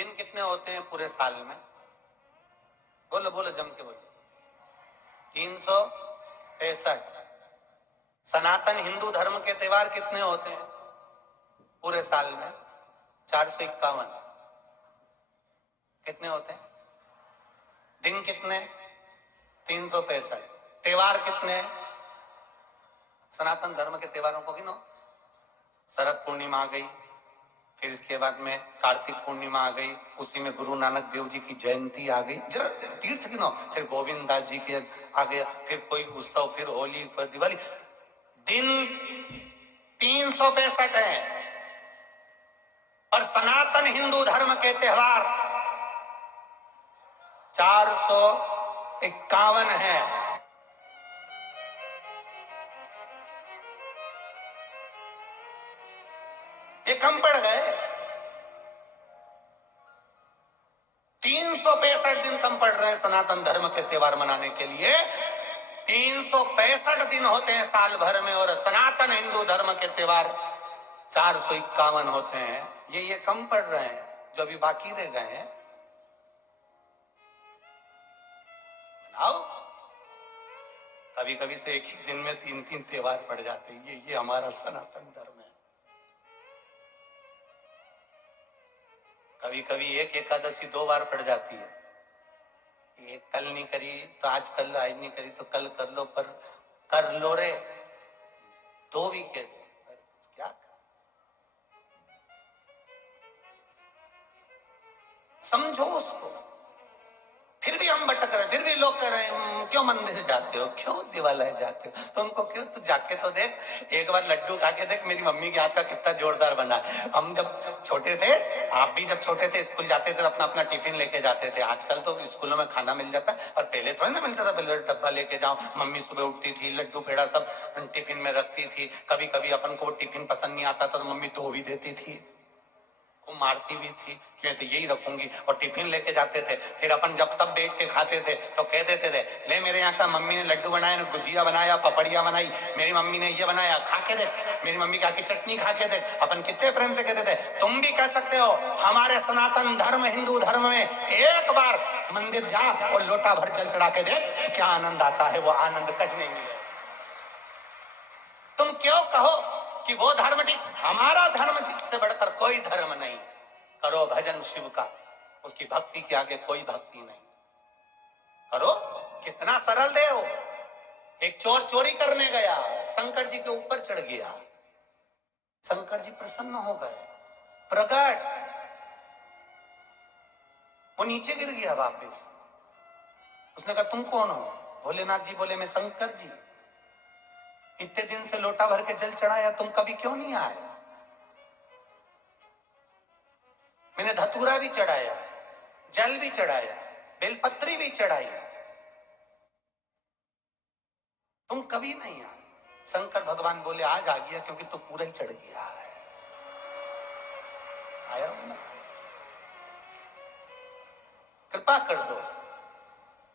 दिन कितने होते हैं पूरे साल में? बोलो बोलो, जम के बोलो। 365। सनातन हिंदू धर्म के त्योहार कितने होते हैं पूरे साल में? 451। कितने होते हैं? दिन कितने? 365। त्योहार कितने? सनातन धर्म के त्योहारों को गिनो। शरद पूर्णिमा आ गई, फिर इसके बाद में कार्तिक पूर्णिमा आ गई, उसी में गुरु नानक देव जी की जयंती आ गई। जरा तीर्थ गिनो। फिर गोविंद दास जी के आ गया, फिर कोई उत्सव, फिर होली, फिर दिवाली। दिन 365 है, और सनातन हिंदू धर्म के त्योहार 451 है। ये कम पड़ गए? 365 दिन कम पड़ रहे हैं सनातन धर्म के त्योहार मनाने के लिए। 365 दिन होते हैं साल भर में, और सनातन हिंदू धर्म के त्योहार 451 होते हैं। ये कम पड़ रहे हैं जो अभी बाकी रह गए हैं। बनाओ। कभी कभी तो एक ही दिन में 3-3 त्योहार पड़ जाते हैं। ये हमारा सनातन धर्म है। कभी कभी एक एकादशी 2 बार पड़ जाती है। ये कल नहीं करी तो आज कर लो, आज नहीं करी तो कल कर लो, पर कर लो रे। 2 भी कह दे, क्या समझो उसको। फिर भी हम भटक रहे, फिर भी लोग कह रहे हैं क्यों मंदिर जाते हो, क्यों दिवालय जाते हो? तो उनको क्यों, तू जाके तो देख, एक बार लड्डू खा के देख मेरी मम्मी के हाथ का कितना जोरदार बना है। हम जब छोटे थे, आप भी जब छोटे थे, स्कूल जाते थे तो अपना अपना टिफिन लेके जाते थे। आजकल तो स्कूलों में खाना मिल जाता है, और पहले थोड़ी ना मिलता था। पहले डब्बा लेके जाओ, मम्मी सुबह उठती थी, लड्डू पेड़ा सब टिफिन में रखती थी। कभी कभी अपन को वो टिफिन पसंद नहीं आता था तो मम्मी धो भी देती थी, मारती भी थी कि मैं तो यही रखूंगी, और टिफिन लेके जाते थे। फिर अपन जब सब बैठ के खाते थे तो कह देते थे, ले मेरे यहाँ का मम्मी ने लड्डू बनाया, गुजिया बनाया, पपड़िया बनाई, मेरी मम्मी ने ये बनाया, खा के देख, मेरी मम्मी की चटनी खा के देख। अपन कितने प्रेम से कहते थे। तुम भी कह सकते हो, हमारे सनातन धर्म हिंदू धर्म में एक बार मंदिर जा और लोटा भर जल चढ़ा के देख, क्या आनंद आता है। वो आनंद कहीं नहीं मिलेगा। तुम क्यों कहो कि वो धर्म ठीक? हमारा धर्म जिससे बढ़कर कोई धर्म नहीं। करो भजन शिव का, उसकी भक्ति के आगे कोई भक्ति नहीं। करो। कितना सरल देव। एक चोर चोरी करने गया, शंकर जी के ऊपर चढ़ गया, शंकर जी प्रसन्न हो गए, प्रकट। वो नीचे गिर गया वापस। उसने कहा तुम कौन हो? भोलेनाथ जी बोले मैं शंकर जी। इतने दिन से लोटा भर के जल चढ़ाया, तुम कभी क्यों नहीं आए? मैंने धतूरा भी चढ़ाया, जल भी चढ़ाया, बेलपत्री भी चढ़ाई, तुम कभी नहीं आए। शंकर भगवान बोले आज आ गया, क्योंकि तू पूरा ही चढ़ गया है। आया हूं ना, कृपा कर दो।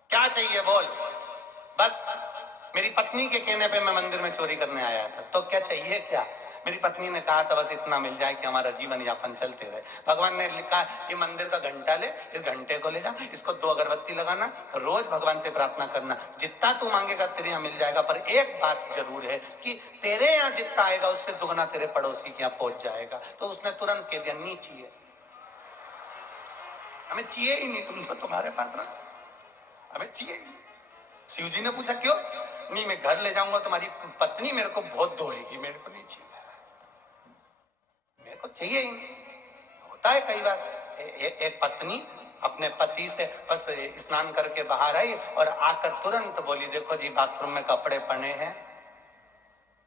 क्या चाहिए बोल। बस मेरी पत्नी के कहने पे मैं मंदिर में चोरी करने आया था, तो क्या चाहिए क्या? मेरी पत्नी ने कहा था बस इतना मिल जाए कि हमारा जीवन यापन चलते रहे। भगवान ने लिखा, ये मंदिर का घंटा ले, इस घंटे को ले जा, इसको 2 अगरबत्ती लगाना, रोज भगवान से प्रार्थना करना, जितना तू मांगेगा तेरे यहाँ मिल जाएगा। पर एक बात जरूर है कि तेरे यहाँ जितना आएगा उससे दुगना तेरे पड़ोसी के यहाँ पहुंच जाएगा। तो उसने तुरंत कह दिया नहीं चाहिए, हमें चाहिए ही नहीं, तुम तो तुम्हारे पास ना, हमें चाहिए ही। शिव जी ने पूछा क्यों? नहीं, मैं घर ले जाऊंगा, तुम्हारी पत्नी मेरे को बहुत धोएगी, मेरे को नहीं चाहिए, मेरे को चाहिए ही नहीं। होता है कई बार एक पत्नी अपने पति से बस स्नान करके बाहर आई और आकर तुरंत बोली, देखो जी बाथरूम में कपड़े पड़े हैं,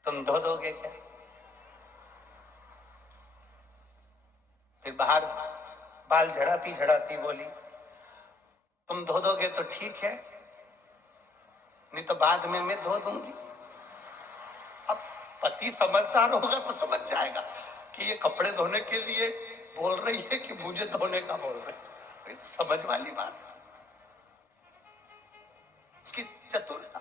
तुम धो दोगे क्या? फिर बाहर बाल झड़ाती झड़ाती बोली, तुम धो दोगे तो ठीक है, नहीं तो बाद में मैं धो दूंगी। अब पति समझदार होगा तो समझ जाएगा कि ये कपड़े धोने के लिए बोल रही है कि मुझे धोने का बोल रही है। समझ वाली बात है, उसकी चतुरता।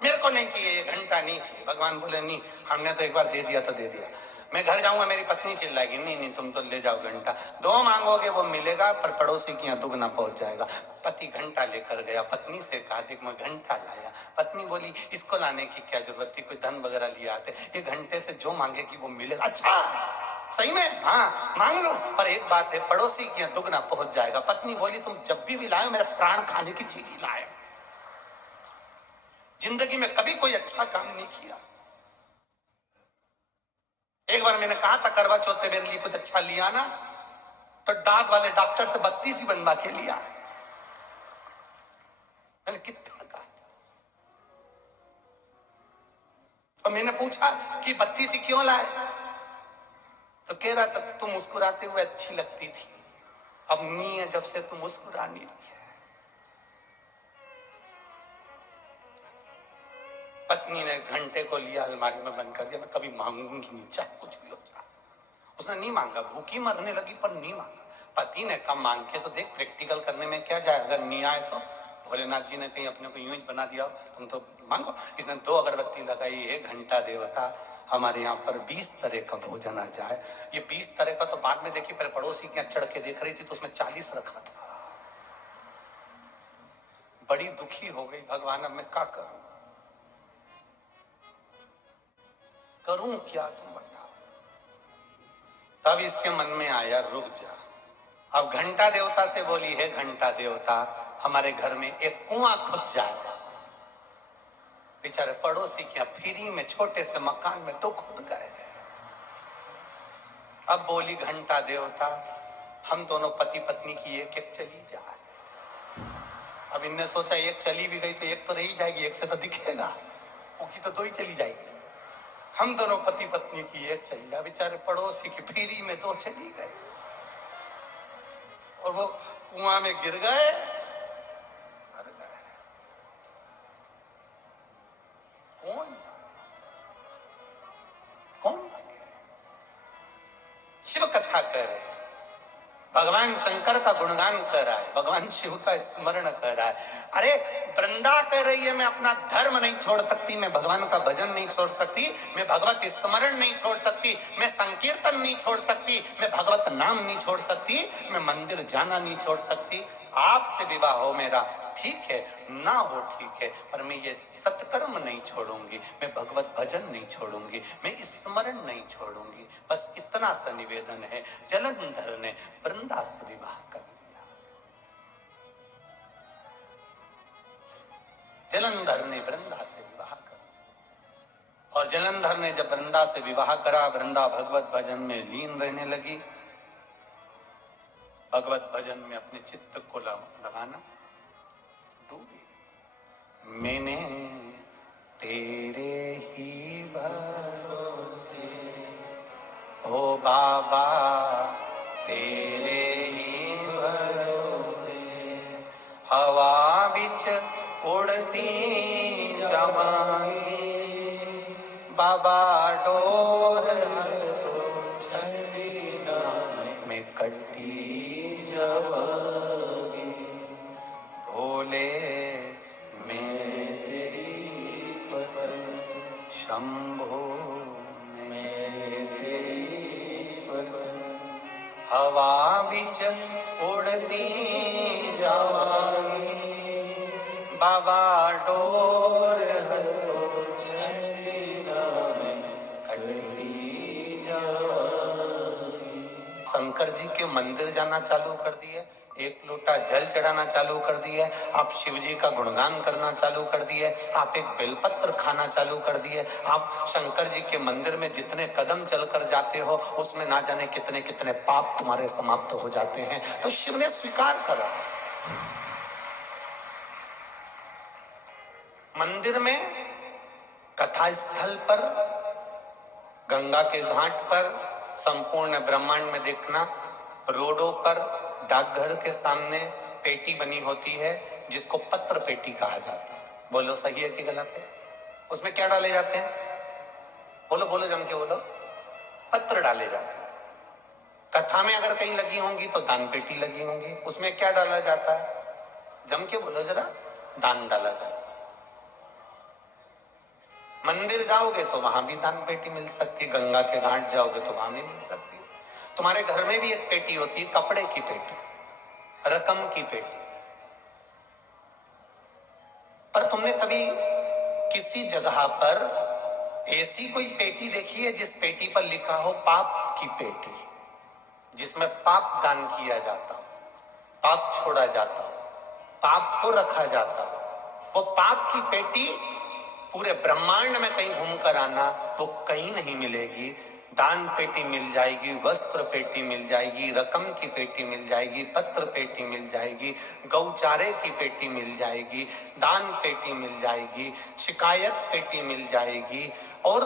मेरे को नहीं चाहिए, ये घंटा नहीं चाहिए। भगवान बोले नहीं, हमने तो एक बार दे दिया तो दे दिया। मैं घर जाऊंगा मेरी पत्नी चिल्लाएगी, नहीं नहीं तुम तो ले जाओ घंटा, 2 मांगोगे वो मिलेगा पर पड़ोसी के यहाँ दुगना पहुंच जाएगा। पति घंटा लेकर गया, पत्नी से कहा देख मैं घंटा लाया। पत्नी बोली इसको लाने की क्या जरूरत थी, कोई धन वगैरह लिया आते, ये घंटे से जो मांगेगी वो मिलेगा। अच्छा सही में, हाँ मांग लो, पर एक बात है पड़ोसी के यहाँ दुगना पहुंच जाएगा। पत्नी बोली तुम जब भी लाए मेरा प्राण खाने की चीज ही लाए, जिंदगी में कभी कोई अच्छा काम नहीं किया। एक बार मैंने कहा था करवा चौथ पे मेरे लिए कुछ अच्छा लिया ना, तो दांत वाले डॉक्टर से 32 ही बनवा के लिया। मैंने कितना कहा, तो मैंने पूछा कि 32 ही क्यों लाए, तो कह रहा था तुम मुस्कुराते हुए अच्छी लगती थी, अब नहीं है जब से तुम मुस्कुरा नहीं रही है। पत्नी ने घंटे को लिया, अलमारी में बंद कर दिया, मैं कभी मांगूंगी नहीं चाहे कुछ भी हो जाए। उसने नहीं मांगा, भूखी मरने लगी पर नहीं मांगा। पति ने कम मांग के तो देख प्रैक्टिकल करने में क्या जाए, अगर नहीं आए तो भोलेनाथ जी ने कहीं अपने को यूं ही बना दिया, तुम तो मांगो। इसने 2 अगरबत्ती लगाई, 1 घंटा देवता हमारे यहाँ पर 20 तरह का भोजन आ जाए। ये 20 तरह का तो बाद में देखी, पहले पड़ोसी के चढ़ के देख रही थी तो उसमें 40 रखा था। बड़ी दुखी हो गई, भगवान अब मैं क्या करूं, करूं क्या तुम बताओ। तब इसके मन में आया रुक जा। अब घंटा देवता से बोली है घंटा देवता हमारे घर में एक कुआं खुद जाए। बेचारे पड़ोसी क्या फ्री में छोटे से मकान में तो खुद गए। अब बोली घंटा देवता हम दोनों पति पत्नी की एक एक चली जाए। अब इनने सोचा एक चली भी गई तो एक तो रही जाएगी, एक से तो दिखेगा, वो की तो 2 ही चली जाएगी। हम दोनों पति पत्नी की एक चली जाए। बेचारे पड़ोसी की फ्री में 2 चली गए और वो कुआं में गिर गए, मर गए। कौन कौन भागे? शिव कथा कर रहे, भगवान शंकर का गुणगान कर रहा है, भगवान शिव का स्मरण कर रहा है। अरे वृंदा कह रही है मैं अपना धर्म नहीं छोड़ सकती, मैं भगवान का भजन नहीं छोड़ सकती, मैं भगवत स्मरण नहीं छोड़ सकती, मैं संकीर्तन नहीं छोड़ सकती, मैं भगवत नाम नहीं छोड़ सकती, मैं मंदिर जाना नहीं छोड़ सकती। आपसे विवाह हो मेरा ठीक है, ना हो ठीक है, पर मैं ये सत्कर्म नहीं छोड़ूंगी, मैं भगवत भजन नहीं छोड़ूंगी, मैं स्मरण नहीं छोड़ूंगी। बस इतना सा निवेदन है। जलंधर ने वृंदा से विवाह कर लिया। जलंधर ने वृंदा से विवाह कर, और जलंधर ने जब वृंदा से विवाह करा, वृंदा भगवत भजन में लीन रहने लगी, भगवत भजन में अपने चित्त को लगाना डूबी। मैंने तेरे ही भरोसे ओ बाबा, तेरे ही भरोसे हवा बिच उड़ती जवानी, बाबा डोर तो छड़ी ना मैं कटी जवानी, भोले मैं तेरी पत्नी, शंभो मैं तेरी पत्नी, हवा बिच उड़ती जवानी, बाबा डोर हथो छड़ी ना मैं कटी जवानी। शंकर जी के मंदिर जाना चालू कर दिए, 1 लोटा जल चढ़ाना चालू कर दिए, आप शिव जी का गुणगान करना चालू कर दिए, आप एक बेलपत्र खाना चालू कर दिए, आप शंकर जी के मंदिर में जितने कदम चलकर जाते हो उसमें ना जाने कितने कितने पाप तुम्हारे समाप्त हो जाते हैं। तो शिव ने स्वीकार करा। मंदिर में, कथा स्थल पर, गंगा के घाट पर, संपूर्ण ब्रह्मांड में देखना, रोडों पर, डाकघर के सामने पेटी बनी होती है जिसको पत्र पेटी कहा जाता है। बोलो सही है कि गलत है? उसमें क्या डाले जाते हैं? बोलो बोलो जम के बोलो। पत्र डाले जाते हैं। कथा में अगर कहीं लगी होंगी तो दान पेटी लगी होंगी, उसमें क्या डाला जाता है? जम के बोलो जरा। दान डाला जाता है। मंदिर जाओगे तो वहां भी दान पेटी मिल सकती है, गंगा के घाट जाओगे तो वहां भी मिल सकती है। तुम्हारे घर में भी एक पेटी होती है, कपड़े की पेटी, रकम की पेटी। पर तुमने कभी किसी जगह पर ऐसी कोई पेटी देखी है जिस पेटी पर लिखा हो पाप की पेटी, जिसमें पाप दान किया जाता हो, पाप छोड़ा जाता हो, पाप को रखा जाता हो? वो पाप की पेटी पूरे ब्रह्मांड में कहीं घूम कर आना, वो कहीं नहीं मिलेगी। दान पेटी मिल जाएगी, वस्त्र पेटी मिल जाएगी, रकम की पेटी मिल जाएगी, पत्र पेटी मिल जाएगी, गौचारे की पेटी मिल जाएगी, दान पेटी मिल जाएगी, शिकायत पेटी मिल जाएगी, और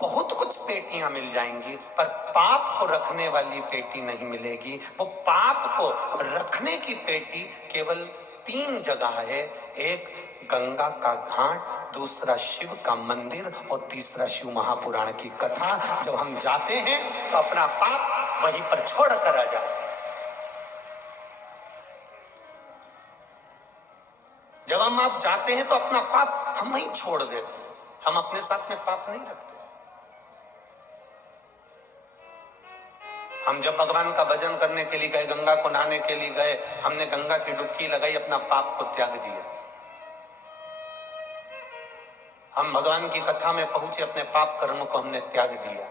बहुत कुछ पेटियां मिल जाएंगी, पर पाप को रखने वाली पेटी नहीं मिलेगी। वो पाप को रखने की पेटी केवल 3 जगह है, एक गंगा का घाट, दूसरा शिव का मंदिर, और तीसरा शिव महापुराण की कथा। जब हम जाते हैं तो अपना पाप वहीं पर छोड़ कर आ जाते हैं। जब हम आप जाते हैं तो अपना पाप हम वहीं छोड़ देते हैं, हम अपने साथ में पाप नहीं रखते। हम जब भगवान का भजन करने के लिए गए, गंगा को नहाने के लिए गए, हमने गंगा की डुबकी लगाई, अपना पाप को त्याग दिया। हम भगवान की कथा में पहुंचे, अपने पाप कर्म को हमने त्याग दिया।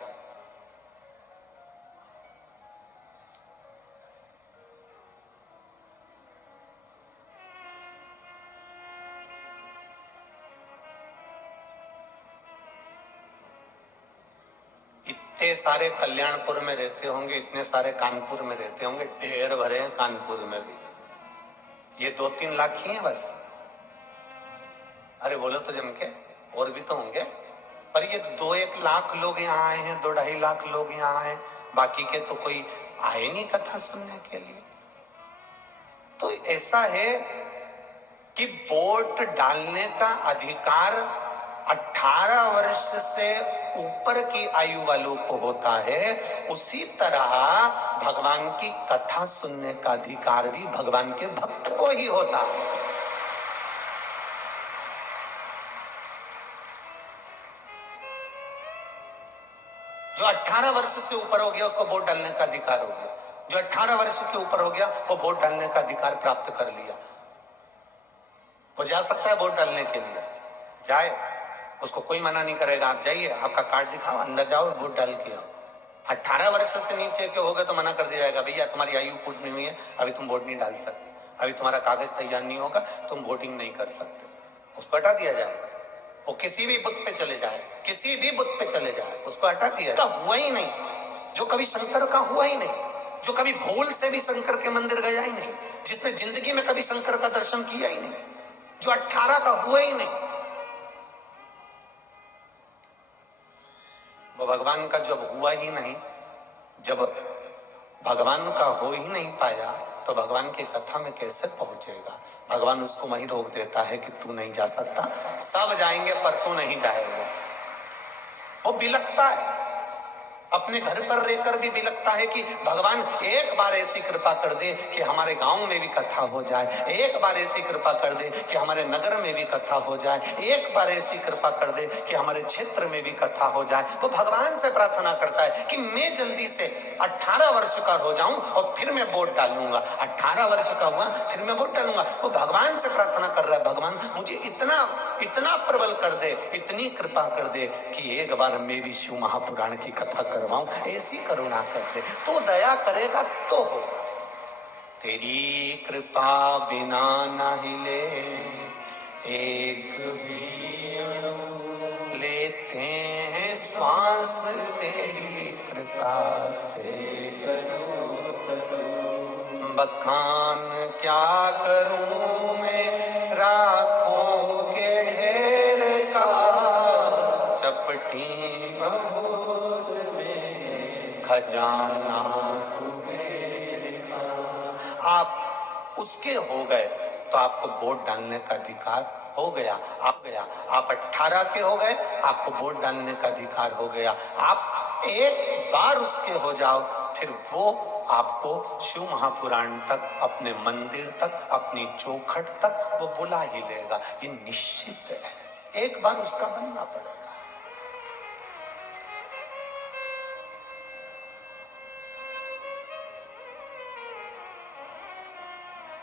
इतने सारे कल्याणपुर में रहते होंगे, इतने सारे कानपुर में रहते होंगे, ढेर भरे हैं कानपुर में भी। ये 2-3 लाख ही हैं बस। अरे बोलो तो जम के, और भी तो होंगे। पर ये 2-1 लाख लोग यहाँ आए हैं, 2-2.5 लाख लोग यहाँ आए, बाकी के तो कोई आए नहीं कथा सुनने के लिए। तो ऐसा है कि वोट डालने का अधिकार 18 वर्ष से ऊपर की आयु वालों को होता है, उसी तरह भगवान की कथा सुनने का अधिकार भी भगवान के भक्त को ही होता है। जो 18 वर्ष से ऊपर हो गया उसको वोट डालने का अधिकार हो गया। जो 18 वर्ष के ऊपर हो गया वो वोट डालने का अधिकार प्राप्त कर लिया। वो जा सकता है वोट डालने के लिए, जाए, उसको कोई मना नहीं करेगा। आप जाइए, आपका कार्ड दिखाओ, अंदर जाओ और वोट डाल के आओ। 18 वर्ष से नीचे के हो गए तो मना कर दिया जाएगा, भैया तुम्हारी आयु पूर्ण नहीं हुई है, अभी तुम वोट नहीं डाल सकते, अभी तुम्हारा कागज तैयार नहीं होगा, तुम वोटिंग नहीं कर सकते। उसको हटा दिया जाएगा। वो किसी भी बुथ पे चले जाए, किसी भी बुथ पे चले जाए, उसको हटा दिया जाए। हुआ ही नहीं, जो कभी शंकर का हुआ ही नहीं, जो कभी भूल से भी शंकर के मंदिर गया ही नहीं, जिसने जिंदगी में कभी शंकर का दर्शन किया ही नहीं, जो 18 का हुआ ही नहीं, वो भगवान का जब हुआ ही नहीं, जब भगवान का हो ही नहीं पाया, तो भगवान की कथा में कैसे पहुंचेगा? भगवान उसको वहीं रोक देता है कि तू नहीं जा सकता, सब जाएंगे पर तू नहीं जाएगा। वो बिलखता है, अपने घर पर रहकर भी बिलखता है कि भगवान एक बार ऐसी कृपा कर दे कि हमारे गांव में भी कथा हो जाए, एक बार ऐसी कृपा कर दे कि हमारे नगर में भी कथा हो जाए, एक बार ऐसी कृपा कर दे कि हमारे क्षेत्र में भी कथा हो जाए। वो भगवान से प्रार्थना करता है कि मैं जल्दी से 18 वर्ष का हो जाऊं और फिर मैं वोट डालूंगा, 18 वर्ष का हुआ फिर मैं वोट डालूंगा। वो भगवान से प्रार्थना कर रहा है, भगवान मुझे इतना इतना प्रबल कर दे, इतनी कृपा कर दे कि एक बार मैं भी शिव महापुराण की कथा करवाऊं, ऐसी करुणा कर दे। तो दया करेगा तो हो। तेरी कृपा बिना नहीं ले एक भी अणु, लेते हैं श्वास तेरी कृपा से करो करो। बखान क्या करूं मैं राखों के ढेर का, चपटी बबूत में खजाना कुबेर का। आप उसके हो गए तो आपको वोट डालने का अधिकार हो गया। आप 18 के हो गए, आपको वोट डालने का अधिकार हो गया। आप एक बार उसके हो जाओ, फिर वो आपको शिव महापुराण तक, अपने मंदिर तक, अपनी चौखट तक वो बुला ही लेगा। ये निश्चित है, एक बार उसका बनना पड़ेगा।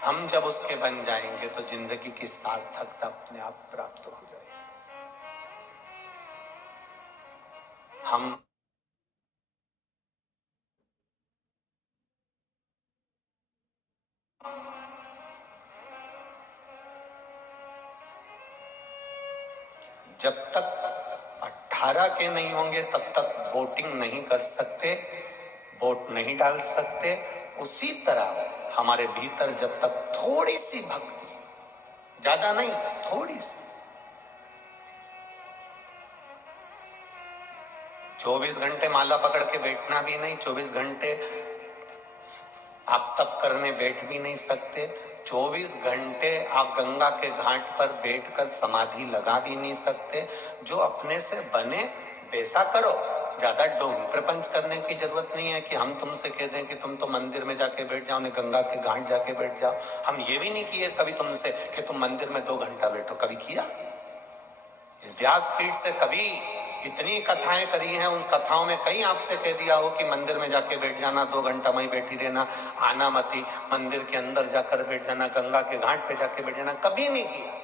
हम जब उसके बन जाएंगे तो जिंदगी की सार्थकता अपने आप प्राप्त हो जाएगी। हम जब तक 18 के नहीं होंगे तब तक वोटिंग नहीं कर सकते, वोट नहीं डाल सकते। उसी तरह हमारे भीतर जब तक थोड़ी सी भक्ति, ज्यादा नहीं, थोड़ी सी, 24 घंटे माला पकड़ के बैठना भी नहीं, 24 घंटे आप तप करने बैठ भी नहीं सकते, 24 घंटे आप गंगा के घाट पर बैठकर समाधि लगा भी नहीं सकते। जो अपने से बने वैसा करो, ज्यादा ढोंग प्रपंच करने की जरूरत नहीं है कि हम तुमसे कह दें कि तुम तो मंदिर में जाके बैठ जाओ, ने गंगा के घाट जाके बैठ जाओ। हम ये भी नहीं किए कभी तुमसे कि तुम मंदिर में 2 घंटा बैठो, कभी किया? इस व्यासपीठ से कभी इतनी कथाएं करी हैं, उन कथाओं में कहीं आपसे कह दिया हो कि मंदिर में जाके बैठ जाना, 2 घंटा वहीं बैठी रहना, आना मती, मंदिर के अंदर जाकर बैठ जाना, गंगा के घाट पे जाके बैठ जाना, कभी नहीं किया।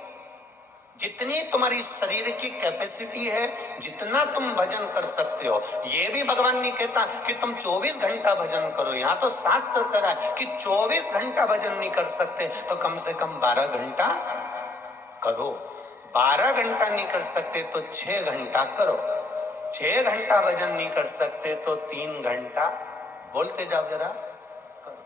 जितनी तुम्हारी शरीर की कैपेसिटी है, जितना तुम भजन कर सकते हो, ये भी भगवान नहीं कहता कि तुम 24 घंटा भजन करो। यहाँ तो शास्त्र करा है कि 24 घंटा भजन नहीं कर सकते तो कम से कम 12 घंटा करो। 12 घंटा नहीं कर सकते तो 6 घंटा करो। 6 घंटा भजन नहीं कर सकते तो 3 घंटा, बोलते जाओ जरा, करो।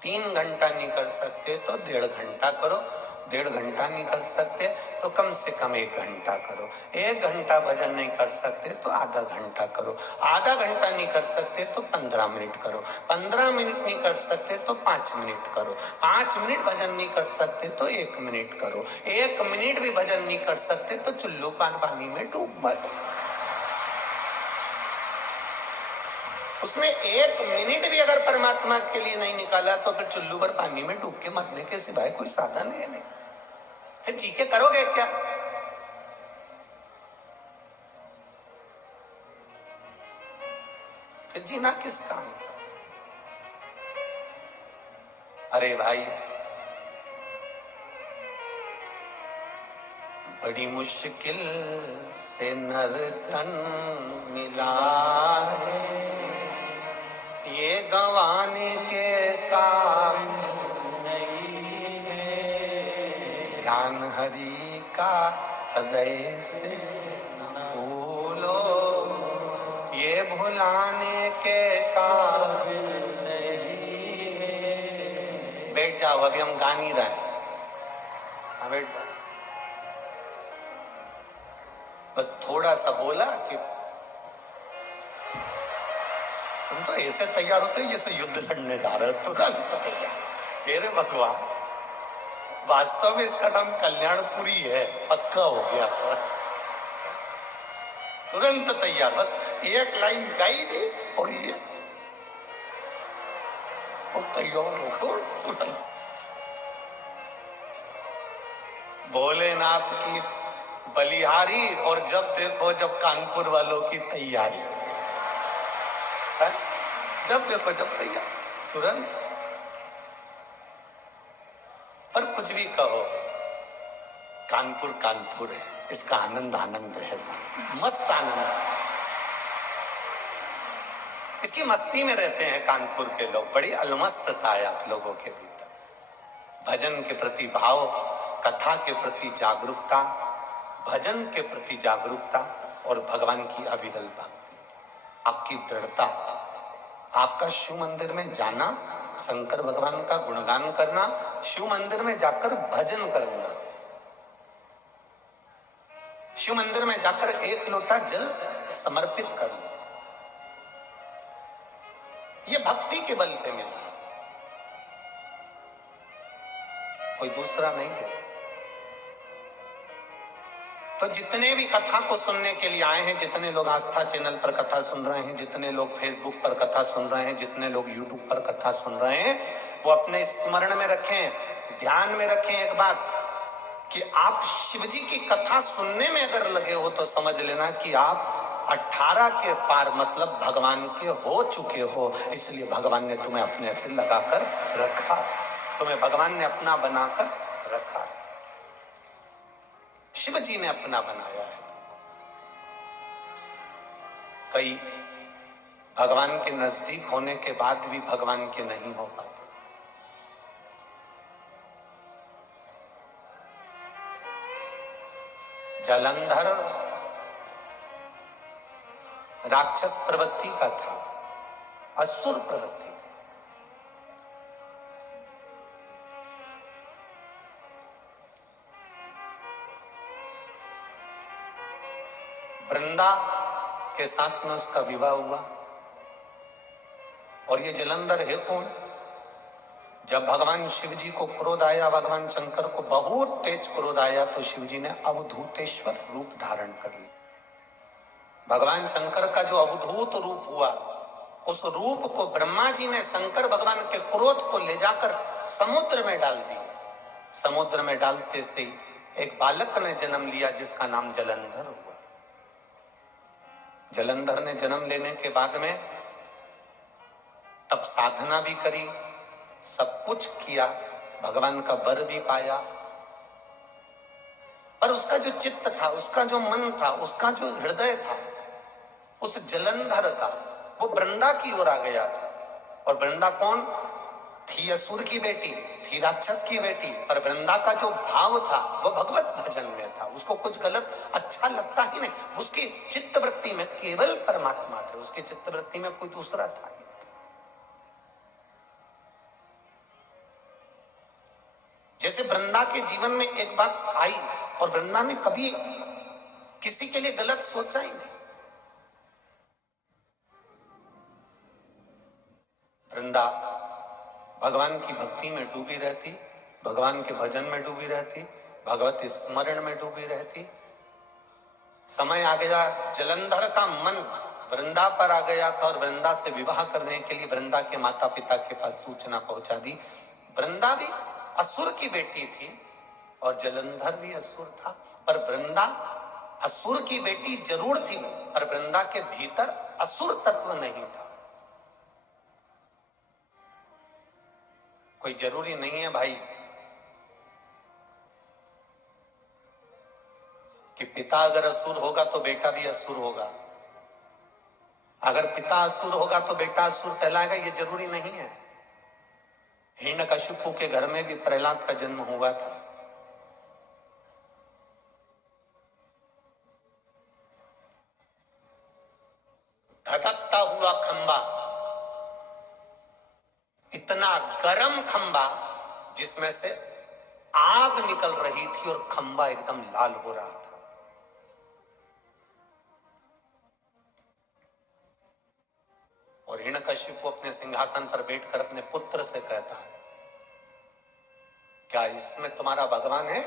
3 घंटा नहीं कर सकते तो 1.5 घंटा करो। 1.5 घंटा नहीं कर सकते तो कम से कम 1 घंटा करो। 1 घंटा भजन नहीं कर सकते तो आधा घंटा करो। आधा घंटा नहीं कर सकते तो 15 मिनट करो। 15 मिनट नहीं कर सकते तो 5 मिनट करो। 5 मिनट भजन नहीं कर सकते तो 1 मिनट करो। 1 मिनट भी भजन नहीं कर सकते तो चुल्लू पानी में डूब मत। उसने 1 मिनट भी अगर परमात्मा के लिए नहीं निकाला तो फिर चुल्लू पर पानी में डूब के मरने के सिवाय कोई साधन है नहीं। फिर जी के करोगे क्या? फिर जीना किस काम का? अरे भाई, बड़ी मुश्किल से नर तन मिला है, ये गंवाने के काबिल नहीं है। ध्यान हरि का हृदय से न भूलो, ये भुलाने के काबिल नहीं है। बैठ जाओ, अभी हम गा नहीं रहे। हाँ बैठ जाओ। बस थोड़ा सा बोला कि तुम तो ऐसे तैयार होते जैसे युद्ध लड़ने जा रहे हो, तुरंत तैयार। हे भगवान, वास्तव में इसका नाम कल्याणपुरी है, पक्का हो गया। तुरंत तैयार, बस एक लाइन गाई दे और ये तैयार हो तुरंत। भोलेनाथ की बलिहारी, और जब देखो जब कानपुर वालों की तैयारी, जब देखो जब तैयार, तुरंत। पर कुछ भी कहो, कानपुर कानपुर है, इसका आनंद आनंद है, मस्त आनंद। इसकी मस्ती में रहते हैं कानपुर के लोग। बड़ी अलमस्तता है आप लोगों के भीतर। भजन के प्रति भाव, कथा के प्रति जागरूकता, भजन के प्रति जागरूकता और भगवान की अविरल भक्ति, आपकी दृढ़ता, आपका शिव मंदिर में जाना, शंकर भगवान का गुणगान करना, शिव मंदिर में जाकर भजन करना, शिव मंदिर में जाकर 1 लोटा जल समर्पित करना, ये भक्ति के बल पे मिला, कोई दूसरा नहीं दे सकता। तो जितने भी कथा को सुनने के लिए आए हैं, जितने लोग आस्था चैनल पर कथा सुन रहे हैं, जितने लोग फेसबुक पर कथा सुन रहे हैं, जितने लोग यूट्यूब पर कथा सुन रहे हैं, वो अपने स्मरण में रखें, ध्यान में रखें एक बात कि आप शिवजी की कथा सुनने में अगर लगे हो तो समझ लेना कि आप 18 के पार मतलब भगवान के हो चुके हो। इसलिए भगवान ने तुम्हें अपने से लगाकर रखा। तुम्हें भगवान ने अपना बनाकर रखा है, शिव जी ने अपना बनाया है। कई भगवान के नजदीक होने के बाद भी भगवान के नहीं हो पाते। जालंधर राक्षस प्रवृत्ति का था, असुर प्रवृत्ति का। वृंदा के साथ में उसका विवाह हुआ। और ये जलंधर है कौन? जब भगवान शिव जी को क्रोध आया, भगवान शंकर को बहुत तेज क्रोध आया, तो शिव जी ने अवधूतेश्वर रूप धारण कर लिया। भगवान शंकर का जो अवधूत रूप हुआ, उस रूप को ब्रह्मा जी ने शंकर भगवान के क्रोध को ले जाकर समुद्र में डाल दिया। समुद्र में डालते से एक बालक ने जन्म लिया जिसका नाम जलंधर हुआ। जलंधर ने जन्म लेने के बाद में तब साधना भी करी, सब कुछ किया, भगवान का वर भी पाया, पर उसका जो चित्त था, उसका जो मन था, उसका जो हृदय था, उस जलंधर का, वो वृंदा की ओर आ गया था। और वृंदा कौन थी? असुर की बेटी थी, राक्षस की बेटी। पर वृंदा का जो भाव था वो भगवत भजन में था। उसको कुछ गलत अच्छा लगता ही नहीं। उसकी चित्तवृत्ति में केवल परमात्मा थे, उसकी चित्तवृत्ति में कोई दूसरा था। जैसे वृंदा के जीवन में एक बात आई और वृंदा ने कभी किसी के लिए गलत सोचा ही नहीं। वृंदा भगवान की भक्ति में डूबी रहती, भगवान के भजन में डूबी रहती, भगवत स्मरण में डूबी रहती। समय आ गया, जलंधर का मन वृंदा पर आ गया था और वृंदा से विवाह करने के लिए वृंदा के माता पिता के पास सूचना पहुंचा दी। वृंदा भी असुर की बेटी थी और जलंधर भी असुर था, पर वृंदा असुर की बेटी जरूर थी, पर वृंदा के भीतर असुर तत्व नहीं था। कोई जरूरी नहीं है भाई कि पिता अगर असुर होगा तो बेटा भी असुर होगा, अगर पिता असुर होगा तो बेटा असुर कहलाएगा, ये जरूरी नहीं है। हिरण्यकशिपु के घर में भी प्रहलाद का जन्म हुआ था। धधकता हुआ खंबा, इतना गर्म खंबा जिसमें से आग निकल रही थी और खंबा एकदम लाल हो रहा था। और हिरण्यकशिपु अपने सिंहासन पर बैठकर अपने पुत्र से कहता है, क्या इसमें तुम्हारा भगवान है?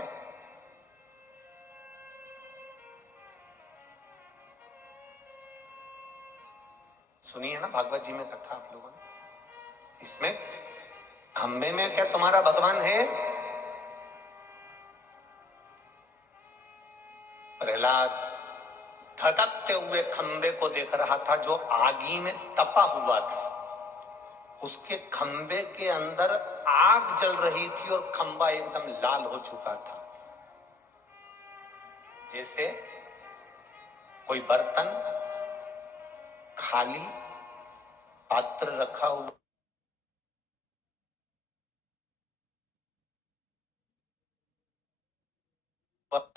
सुनी है ना भागवत जी में कथा आप लोगों ने? इसमें खंबे में क्या तुम्हारा भगवान है? प्रहलाद धधकते हुए खंबे को देख रहा था जो आगी में तपा हुआ था। उसके खंबे के अंदर आग जल रही थी और खंबा एकदम लाल हो चुका था। जैसे कोई बर्तन खाली पात्र रखा हुआ,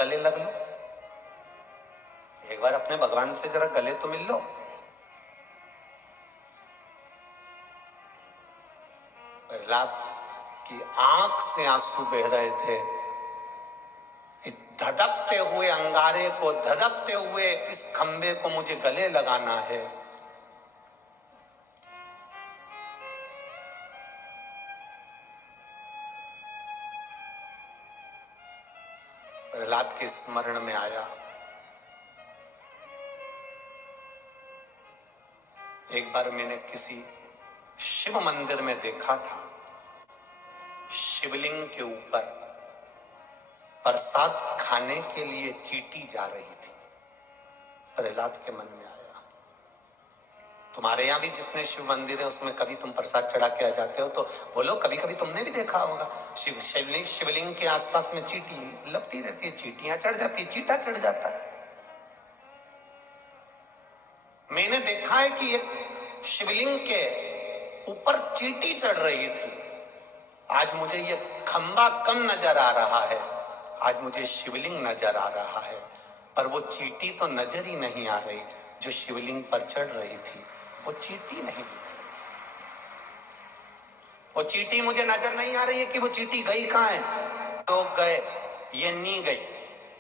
गले लग लो, एक बार अपने भगवान से जरा गले तो मिल लो। प्रहलाद की आंख से आंसू बह रहे थे। धधकते हुए अंगारे को, धधकते हुए इस खंबे को मुझे गले लगाना है। प्रहलाद के स्मरण में आया, एक बार मैंने किसी शिव मंदिर में देखा था, शिवलिंग के ऊपर प्रसाद खाने के लिए चींटी जा रही थी। प्रहलाद के मन में आया, तुम्हारे यहाँ भी जितने शिव मंदिर है उसमें कभी तुम प्रसाद चढ़ा के आ जाते हो, तो बोलो कभी कभी तुमने भी देखा होगा शिवलिंग के आसपास में चींटी लपटी रहती है, चींटियां चढ़ जाती है, चींटा चढ़ जाता है। मैंने देखा है कि एक शिवलिंग के ऊपर चींटी चढ़ रही थी। आज मुझे ये खंबा कम नजर आ रहा है, आज मुझे शिवलिंग नजर आ रहा है, पर वो चींटी तो नजर ही नहीं आ रही जो शिवलिंग पर चढ़ रही थी। वो चींटी नहीं दिख रही, वो चींटी मुझे नजर नहीं आ रही है कि वो चींटी गई कहां है। लोग गए, ये नहीं गई,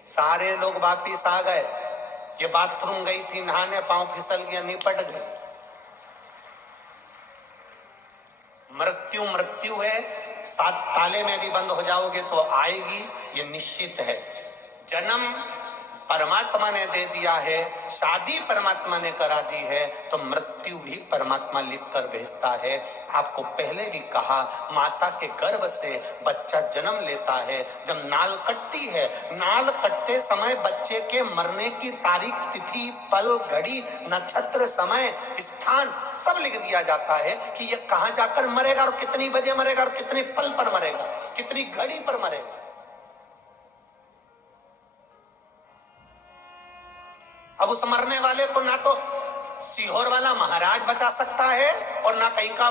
सारे लोग वापिस आ गए। ये बाथरूम गई थी नहाने, पांव फिसल गया, निपट गई। मृत्यु मृत्यु है, सात ताले में भी बंद हो जाओगे तो आएगी, ये निश्चित है। जन्म परमात्मा ने दे दिया है, शादी परमात्मा ने करा दी है, तो मृत्यु भी परमात्मा लिख कर भेजता है। आपको पहले भी कहा, माता के गर्भ से बच्चा जन्म लेता है। जब नाल कटती है, नाल कटते समय बच्चे के मरने की तारीख, तिथि, पल, घड़ी, नक्षत्र, समय, स्थान सब लिख दिया जाता है कि ये कहां जाकर मरेगा और कितनी बजे मरेगा और कितने पल पर मरेगा, कितनी घड़ी पर मरेगा। अब उस मरने वाले को ना तो सीहोर वाला महाराज बचा सकता है और ना कहीं का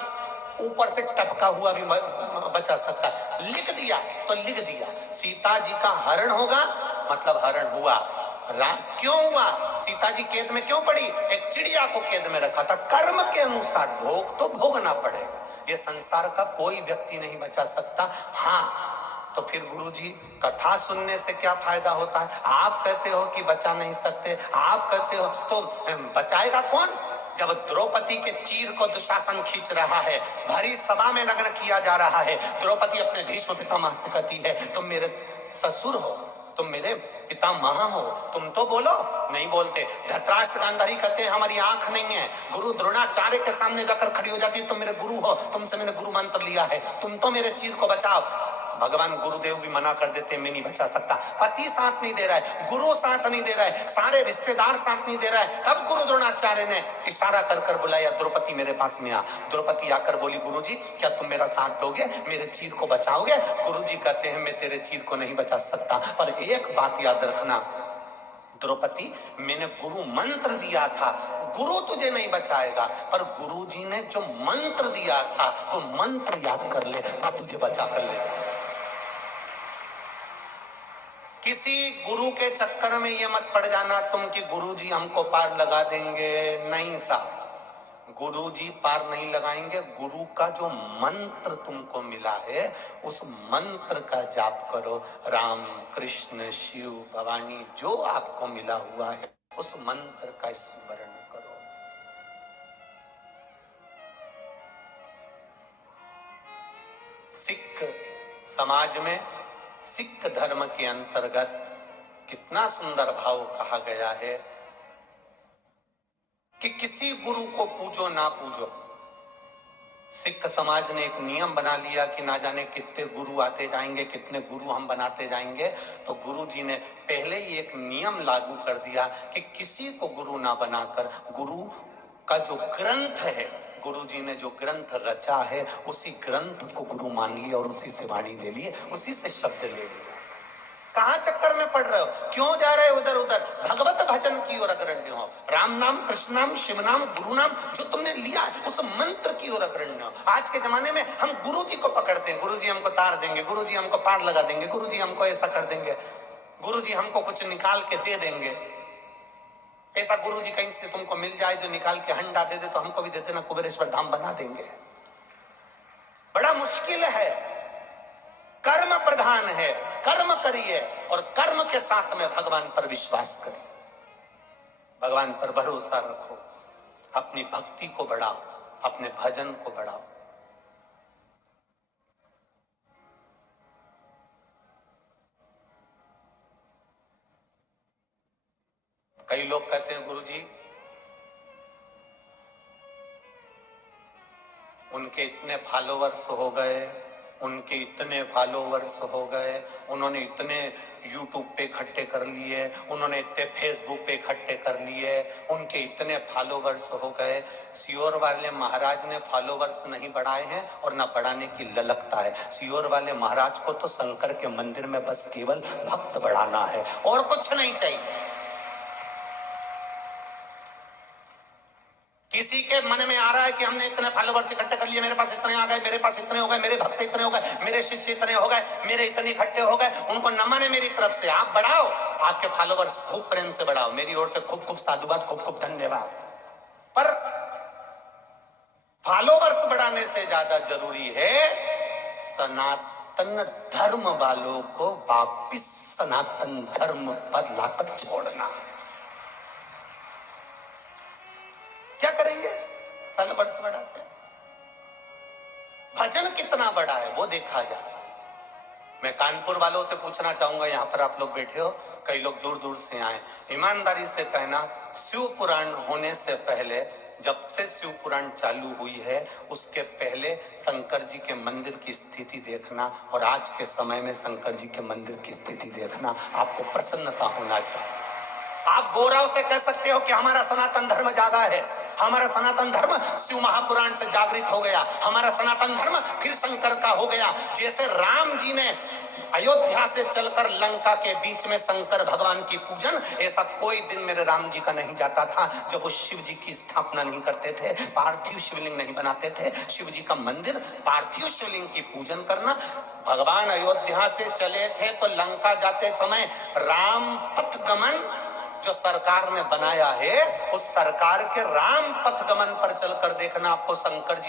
ऊपर से टपका हुआ भी बचा सकता है। लिख दिया तो लिख दिया, सीता जी का हरण होगा, मतलब हरण हुआ। क्यों हुआ? सीता जी कैद में क्यों पड़ी? एक चिड़िया को कैद में रखा था। कर्म के अनुसार भोग तो भोगना पड़ेगा, ये संसार का कोई व्यक्ति नहीं बचा सकता। हाँ, तो फिर गुरुजी कथा सुनने से क्या फायदा होता है? आप कहते हो कि बचा नहीं सकते, आप कहते हो, तो बचाएगा कौन? जब द्रौपदी के चीर को दुशासन खींच रहा है, भरी सभा में नग्न किया जा रहा है, द्रौपदी अपने भीष्म पितामह से कहती है, तुम मेरे ससुर हो, तुम मेरे पितामह हो, तुम तो बोलो। नहीं बोलते। धृतराष्ट्र गांधारी कहते हैं हमारी आंख नहीं है। गुरु द्रोणाचार्य के सामने जाकर खड़ी हो जाती है, तुम मेरे गुरु हो, तुमसे मैंने गुरु मंत्र लिया है, तुम तो मेरे चीर को बचाओ। भगवान गुरुदेव भी मना कर देते, मैं नहीं बचा सकता। पति साथ नहीं दे रहा है, गुरु साथ नहीं दे रहा है, सारे रिश्तेदार साथ नहीं दे रहा है। तब गुरु द्रोणाचार्य ने इशारा कर कर बुलाया, द्रौपदी मेरे पास में आ। द्रौपदी आकर बोली, गुरुजी क्या तुम मेरा साथ दोगे, मेरे चीर को बचाओगे? गुरुजी कहते हैं मैं तेरे चीर को नहीं बचा सकता, पर एक बात याद रखना द्रौपदी, मैंने गुरु मंत्र दिया था, गुरु तुझे नहीं बचाएगा, पर गुरुजी ने जो मंत्र दिया था वो मंत्र याद कर ले, तो तुझे बचा कर ले। किसी गुरु के चक्कर में ये मत पड़ जाना तुम कि गुरुजी हमको पार लगा देंगे। नहीं साहब, गुरुजी पार नहीं लगाएंगे। गुरु का जो मंत्र तुमको मिला है उस मंत्र का जाप करो। राम, कृष्ण, शिव, भवानी, जो आपको मिला हुआ है उस मंत्र का स्मरण करो। सिख समाज में, सिख धर्म के अंतर्गत कितना सुंदर भाव कहा गया है कि किसी गुरु को पूजो ना पूजो। सिख समाज ने एक नियम बना लिया कि ना जाने कितने गुरु आते जाएंगे, कितने गुरु हम बनाते जाएंगे। तो गुरु जी ने पहले ही एक नियम लागू कर दिया कि किसी को गुरु ना बनाकर, गुरु का जो ग्रंथ है, गुरु जी ने जो ग्रंथ रचा है उसी ग्रंथ को गुरु मान लिया और उसी से वाणी ले लिए, उसी से शब्द ले लिया। कहां चक्कर में पड़ रहे हो? क्यों जा रहे हो उधर उधर? भगवत भजन की ओर अग्रण्य हो। राम नाम, कृष्ण नाम, शिव नाम, गुरु नाम जो तुमने लिया उस मंत्र की ओर अग्रण्य हो। आज के जमाने में हम गुरु जी को पकड़ते हैं, गुरु जी हमको तार देंगे, गुरु जी हमको पार लगा देंगे, गुरु जी हमको ऐसा कर देंगे, गुरु जी हमको कुछ निकाल के दे देंगे। ऐसा गुरु जी कहीं से तुमको मिल जाए जो निकाल के हंडा दे दे तो हमको भी दे देना, कुबेरेश्वर धाम बना देंगे। बड़ा मुश्किल है। कर्म प्रधान है, कर्म करिए और कर्म के साथ में भगवान पर विश्वास करिए, भगवान पर भरोसा रखो, अपनी भक्ति को बढ़ाओ, अपने भजन को बढ़ाओ। कई लोग कहते हैं गुरुजी उनके इतने फॉलोवर्स हो गए, उनके इतने फॉलोवर्स हो गए, उन्होंने इतने यूट्यूब पे इकट्ठे कर लिए, उन्होंने इतने फेसबुक पे इकट्ठे कर लिए, उनके इतने फॉलोवर्स हो गए। सियोर वाले महाराज ने फॉलोवर्स नहीं बढ़ाए हैं और ना बढ़ाने की ललकता है। सियोर वाले महाराज को तो शंकर के मंदिर में बस केवल भक्त बढ़ाना है और कुछ नहीं चाहिए। किसी के मन में आ रहा है कि हमने इतने फॉलोवर्स इकट्ठे कर लिए, मेरे पास इतने आ गए, मेरे पास इतने हो गए, मेरे भक्त इतने हो गए, मेरे शिष्य इतने हो गए, मेरे इतने इकट्ठे हो गए, उनको नमन है मेरी तरफ से। आप बढ़ाओ, आपके फॉलोवर्स खूब प्रेम से बढ़ाओ, मेरी ओर से खूब खूब साधुवाद, खूब खूब धन्यवाद। पर फॉलोवर्स बढ़ाने से ज्यादा जरूरी है सनातन धर्म वालों को वापिस सनातन धर्म पर लाकर छोड़ना। क्या करेंगे? फॉलोवर्स बढ़ाते हैं, भजन कितना बड़ा है वो देखा जाता है। मैं कानपुर वालों से पूछना चाहूंगा, यहाँ पर आप लोग बैठे हो, कई लोग दूर दूर से आए, ईमानदारी से कहना, शिव पुराण होने से पहले, जब से शिव पुराण चालू हुई है उसके पहले शंकर जी के मंदिर की स्थिति देखना और आज के समय में शंकर जी के मंदिर की स्थिति देखना, आपको प्रसन्नता होना चाहिए। आप गौरव से कह सकते हो कि हमारा सनातन धर्म जागा है, हमारा सनातन धर्म शिव महापुराण से जागृत हो गया, हमारा सनातन धर्म फिर शंकर का हो गया। जैसे राम जी ने अयोध्या से चलकर लंका के बीच में शंकर भगवान की पूजन, ऐसा कोई दिन मेरे राम जी का नहीं जाता था जब वो शिव जी की स्थापना नहीं करते थे, पार्थिव शिवलिंग नहीं बनाते थे। शिव जी का मंदिर, पार्थिव शिवलिंग की पूजन करना। भगवान अयोध्या से चले थे तो लंका जाते समय राम पथ गमन जो सरकार ने बनाया है, उस सरकार के राम पथ गमन पर चलकर देखना, आपको शंकर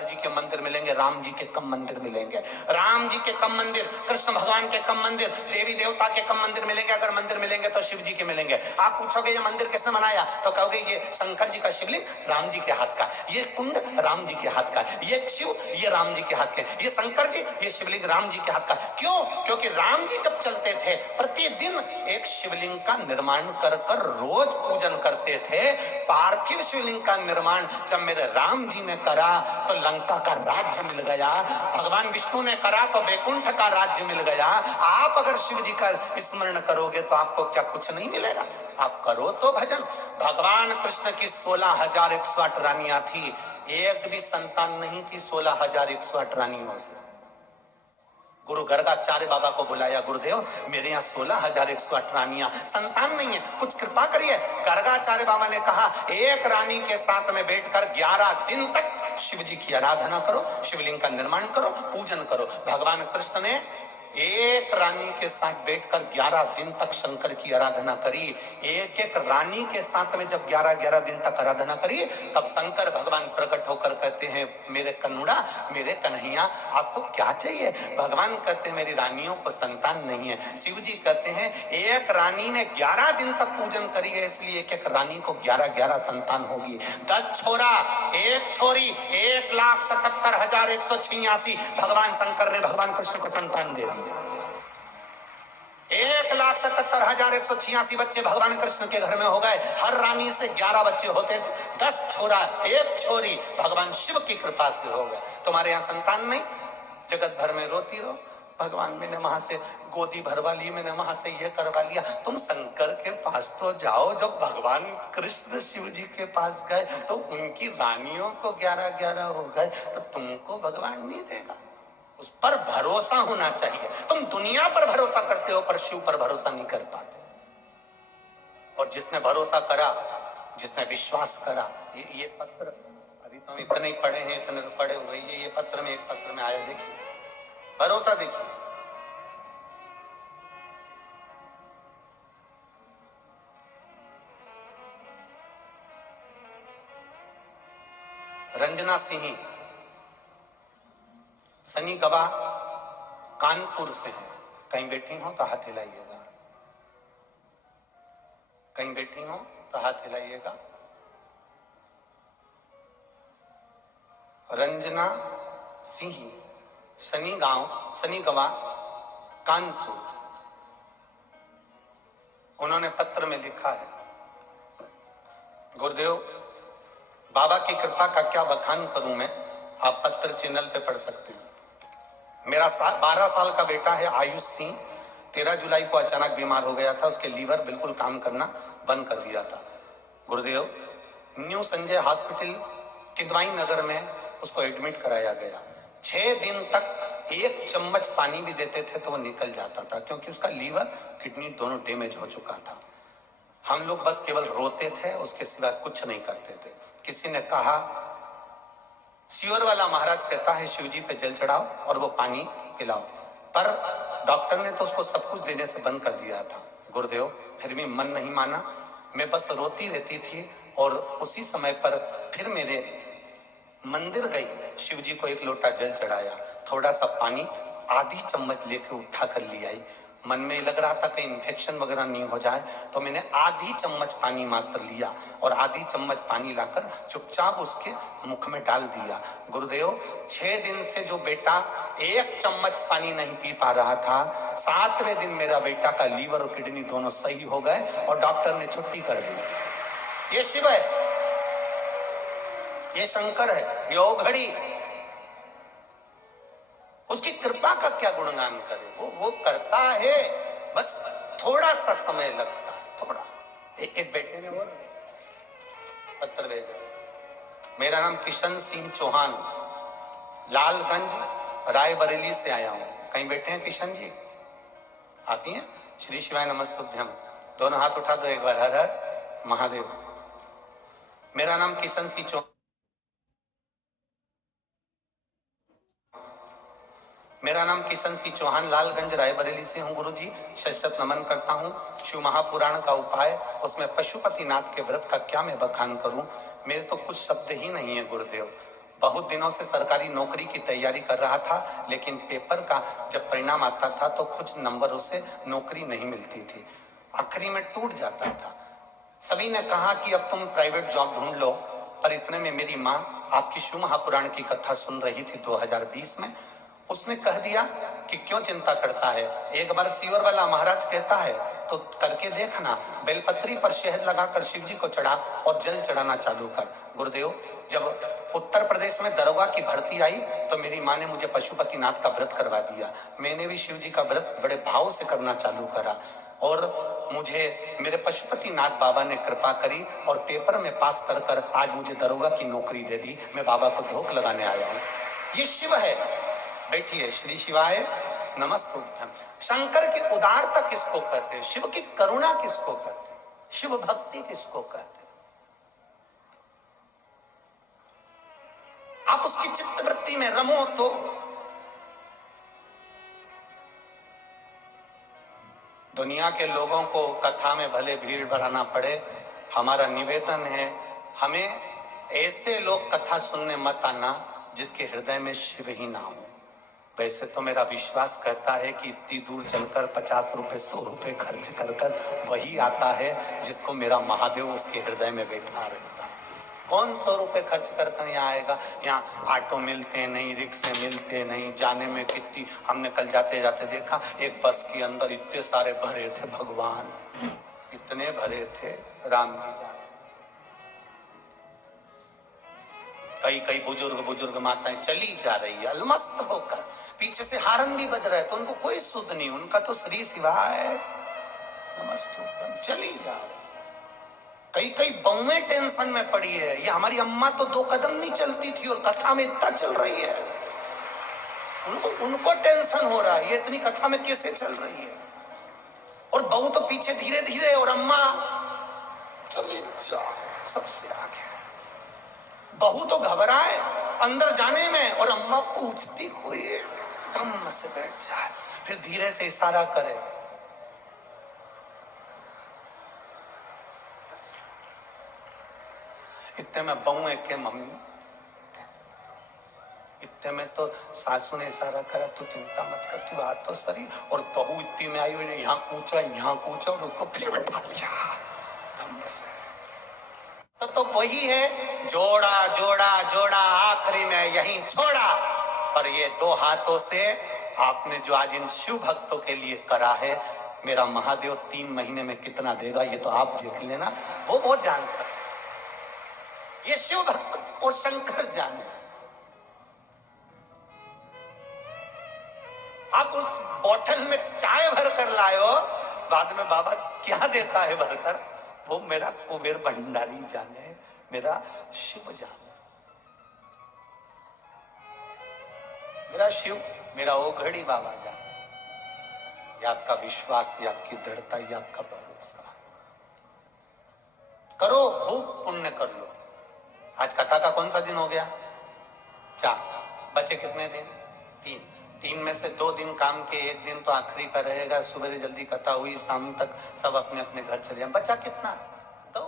जी के मंदिर मिलेंगे, राम जी के कम मंदिर मिलेंगे। राम जी के कम मंदिर, कृष्ण भगवान के कम मंदिर, देवी देवता के कम मंदिर मिलेंगे। अगर मंदिर मिलेंगे तो शिव जी के मिलेंगे। आप पूछोगे ये मंदिर किसने बनाया, तो कहोगे ये शंकर जी का शिवलिंग राम जी के हाथ का, ये कुंड राम जी के हाथ का, ये शिव ये राम जी के हाथ के, ये शंकर जी ये शिवलिंग राम जी के हाथ का। क्यों? क्योंकि राम जी जब चलते थे प्रतिदिन एक शिवलिंग का निर्माण कर रोज पूजन करते थे। पार्थिव शिवलिंग का निर्माण जब मेरे राम जी ने करा तो लंका का राज्य मिल गया, भगवान विष्णु ने करा तो वैकुंठ का राज्य मिल गया। आप अगर शिव जी का स्मरण करोगे तो आपको क्या कुछ नहीं मिलेगा? आप करो तो भजन। भगवान कृष्ण की 16,108 रानियां थी, एक भी संतान नहीं थी 16,108 रानियों से। गुरु गर्गाचार्य बाबा को बुलाया, गुरुदेव मेरे यहाँ 16,108 रानियां, संतान नहीं है, कुछ कृपा करिए। गर्गाचार्य बाबा ने कहा एक रानी के साथ में बैठकर 11 दिन तक शिव जी की आराधना करो, शिवलिंग का निर्माण करो, पूजन करो। भगवान कृष्ण ने एक रानी के साथ बैठकर 11 दिन तक शंकर की आराधना करी। एक एक रानी के साथ में जब 11-11 दिन तक आराधना करी, तब शंकर भगवान प्रकट होकर कहते हैं, मेरे कन्नुड़ा, मेरे कन्हैया, आपको क्या चाहिए? भगवान कहते हैं, मेरी रानियों को संतान नहीं है। शिव जी कहते हैं, एक रानी ने 11 दिन तक पूजन करी है, इसलिए एक एक रानी को 11-11 संतान होगी। 10 छोरा, एक छोरी, 1,77,186 भगवान शंकर ने भगवान कृष्ण को संतान दे दी। 1,77,186 बच्चे भगवान कृष्ण के घर में हो गए। हर रानी से 11 बच्चे होते थे, 10 छोरा, एक छोरी, भगवान शिव की कृपा से हो गए। तुम्हारे यहाँ संतान नहीं, जगत भर में रोती रहो, भगवान मैंने वहां से गोदी भरवा ली, मैंने वहां से ये करवा लिया। तुम शंकर के पास तो जाओ। जब भगवान कृष्ण शिव जी के पास गए तो उनकी रानियों को 11-11 हो गए, तो तुमको भगवान नहीं देगा? उस पर भरोसा होना चाहिए। तुम दुनिया पर भरोसा करते हो पर शिव पर भरोसा नहीं कर पाते। और जिसने भरोसा करा, जिसने विश्वास करा, ये पत्र अभी तो हम इतने ही पढ़े हैं, इतने तो पढ़े हुए, ये पत्र में, एक पत्र में आया, देखिए भरोसा, देखिए रंजना सिंह सनी गवाह कानपुर से है। कहीं बैठी हो तो हाथ हिलाइएगा, कहीं बैठी हो तो हाथ हिलाइएगा। रंजना सिंह, सनी गवाह कानपुर, उन्होंने पत्र में लिखा है, गुरुदेव बाबा की कृपा का क्या बखान करूं मैं, आप पत्र चैनल पे पढ़ सकते हैं। मेरा 12 साल का बेटा है आयुष सिंह, 13 जुलाई को अचानक बीमार हो गया था। उसके लीवर बिल्कुल काम करना बंद कर दिया था। गुरुदेव, न्यू संजय हॉस्पिटल किदवाई नगर में उसको एडमिट कराया गया। 6 दिन तक 1 चम्मच पानी भी देते थे तो वो निकल जाता था, क्योंकि उसका लीवर किडनी दोनों डैमेज हो चुका था। हम लोग बस केवल रोते थे, उसके सिवा कुछ नहीं करते थे। किसी ने कहा, सियोर वाला महाराज कहता है शिव जी पे जल चढ़ाओ और वो पानी पिलाओ, पर डॉक्टर ने तो उसको सब कुछ देने से बंद कर दिया था। गुरुदेव, फिर भी मन नहीं माना, मैं बस रोती रहती थी। और उसी समय पर फिर मेरे मंदिर गई, शिव जी को 1 लोटा जल चढ़ाया, थोड़ा सा पानी आधी चम्मच लेके उठा कर ले आई। मन में लग रहा था कहीं इन्फेक्शन वगैरह नहीं हो जाए, तो मैंने आधी चम्मच पानी मात्र लिया और आधी चम्मच पानी लाकर चुपचाप उसके मुख में डाल दिया। गुरुदेव, 6 दिन से जो बेटा 1 चम्मच पानी नहीं पी पा रहा था, 7वें दिन मेरा बेटा का लीवर और किडनी दोनों सही हो गए और डॉक्टर ने छुट्टी कर दी। ये शिव है, ये शंकर है, ये ओघड़ी। उसकी कृपा का क्या गुणगान करे, वो करता है, बस थोड़ा सा समय लगता है, थोड़ा। एक बेटे ने वो पत्र भेजा, मेरा नाम किशन सिंह चौहान, लालगंज रायबरेली से आया हूं। कहीं बैठे हैं किशन जी? आप ही हैं? श्री शिवाय नमस्तुभ्यम। दोनों हाथ उठा दो एक बार, हर हर महादेव। मेरा नाम किशन सिंह चौहान, मेरा नाम किशन सिंह चौहान, लालगंज रायबरेली से हूँ। गुरुजी, शत नमन करता हूँ। शिव महापुराण का उपाय, उसमें पशुपतिनाथ के व्रत का क्या मैं बखान करूं, मेरे तो कुछ शब्द ही नहीं है। गुरुदेव, बहुत दिनों से सरकारी नौकरी की तैयारी कर रहा था, लेकिन पेपर का जब परिणाम आता था तो कुछ नंबरों से नौकरी नहीं मिलती थी, आखिरी में टूट जाता था। सभी ने कहा कि अब तुम प्राइवेट जॉब ढूंढ लो, पर इतने में मेरी माँ आपकी शिव महापुराण की कथा सुन रही थी 2020 में। उसने कह दिया कि क्यों चिंता करता है, एक बार सियोर वाला महाराज कहता है तो करके देखना। बेलपत्री पर शहद लगाकर शिव जी को चढ़ा और जल चढ़ाना चालू कर। गुरुदेव, जब उत्तर प्रदेश में दरोगा की भर्ती आई तो मेरी माँ ने मुझे पशुपतिनाथ का व्रत करवा दिया। मैंने भी शिव जी का व्रत बड़े भाव से करना चालू करा और मुझे मेरे पशुपतिनाथ बाबा ने कृपा करी और पेपर में पास कर कर आज मुझे दरोगा की नौकरी दे दी। मैं बाबा को धोख लगाने आया हूँ। ये शिव है। बैठिए। श्री शिवाय नमस्तुभ्यम। शंकर की उदारता किसको कहते हैं? शिव की करुणा किसको कहते हैं? शिव भक्ति किसको कहते हैं? आप उसकी चित्तवृत्ति में रमो तो दुनिया के लोगों को कथा में भले भीड़ बढ़ाना पड़े, हमारा निवेदन है, हमें ऐसे लोग कथा सुनने मत आना जिसके हृदय में शिव ही ना हो। वैसे तो मेरा विश्वास करता है कि इतनी दूर चलकर 50 रुपए 100 रुपए खर्च कर कर वही आता है जिसको मेरा महादेव उसके हृदय में बैठा रहता है। कौन 100 रुपए खर्च कर कर यहाँ आएगा? यहाँ ऑटो मिलते नहीं, रिक्शे मिलते नहीं, जाने में कितनी, हमने कल जाते जाते देखा एक बस के अंदर इतने सारे भरे थे, भगवान इतने भरे थे, राम जी जाने। कई कई बुजुर्ग माताएं चली जा रही है अलमस्त होकर, पीछे से हारन भी बज रहा है तो उनको कोई सुध नहीं, उनका तो श्री शिवाय नमस्तुभ्यम चली जा रही। कई कई बहुएं टेंशन में पड़ी है। ये हमारी अम्मा तो 2 कदम नहीं चलती थी और कथा में इतना चल रही है, उनको टेंशन हो रहा है ये इतनी कथा में कैसे चल रही है। और बहू तो पीछे धीरे धीरे और अम्मा चली जा सबसे आगे। बहू तो घबराए अंदर जाने में और अम्मा पूछती हुई धम्म से बैठ जाए, फिर धीरे से इशारा करे। इतने में बहू है के मम्मी, इतने में तो सासू ने इशारा करा तू चिंता मत कर, तू आ तो सही। और बहू इतनी में आई हुई ने यहाँ कूचा और उसको फिर बैठा लिया धम्म से। तो वही है, जोड़ा जोड़ा जोड़ा आखिरी में यहीं छोड़ा। पर ये 2 हाथों से आपने जो आज इन शिव भक्तों के लिए करा है, मेरा महादेव 3 महीने में कितना देगा ये तो आप देख लेना, वो जान सकते। ये शिव भक्त और शंकर जाने। आप उस बोतल में चाय भर कर लाए हो, बाद में बाबा क्या देता है भरकर, वो मेरा कुबेर भंडारी जाने, मेरा शिव जाने, मेरा शिव, मेरा ओघड़ी बाबा जाने। ये आपका विश्वास, ये आपकी दृढ़ता, ये आपका भरोसा। करो, खूब पुण्य कर लो। आज कथा का कौन सा दिन हो गया? 4, बचे कितने दिन? 3। 3 में से 2 दिन काम के, 1 दिन तो आखिरी का रहेगा। सुबह जल्दी कथा हुई, शाम तक सब अपने अपने घर चले जाए। बचा कितना? 2।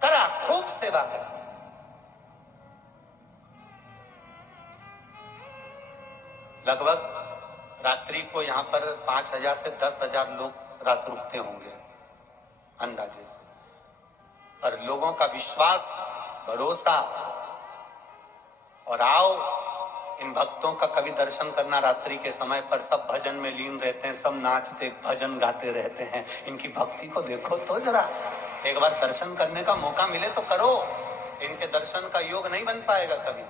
करा, खूब सेवा करा। लगभग रात्रि को यहाँ पर 5,000 से 10,000 लोग रात रुकते होंगे अंदाजे से। पर लोगों का विश्वास, भरोसा, और आओ इन भक्तों का कभी दर्शन करना। रात्रि के समय पर सब भजन में लीन रहते हैं, सब नाचते भजन गाते रहते हैं। इनकी भक्ति को देखो तो जरा, एक बार दर्शन करने का मौका मिले तो करो। इनके दर्शन का योग नहीं बन पाएगा कभी।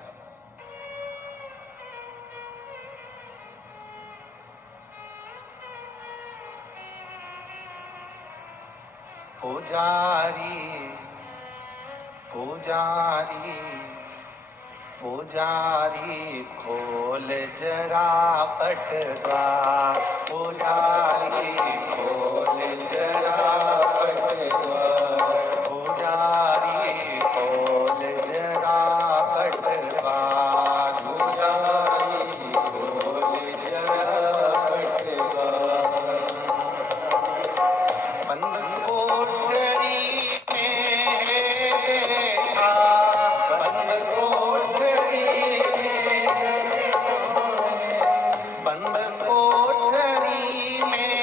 पुजारी पुजारी पुजारी खोल जरा पट द्वार, पुजारी खोल जरा पट द्वार, पुजारी खोल जरा पट द्वार, पुजारी खोल जरा पट द्वार। बंद कोठरी में बैठा, बंद कोठरी में, बंद कोठरी में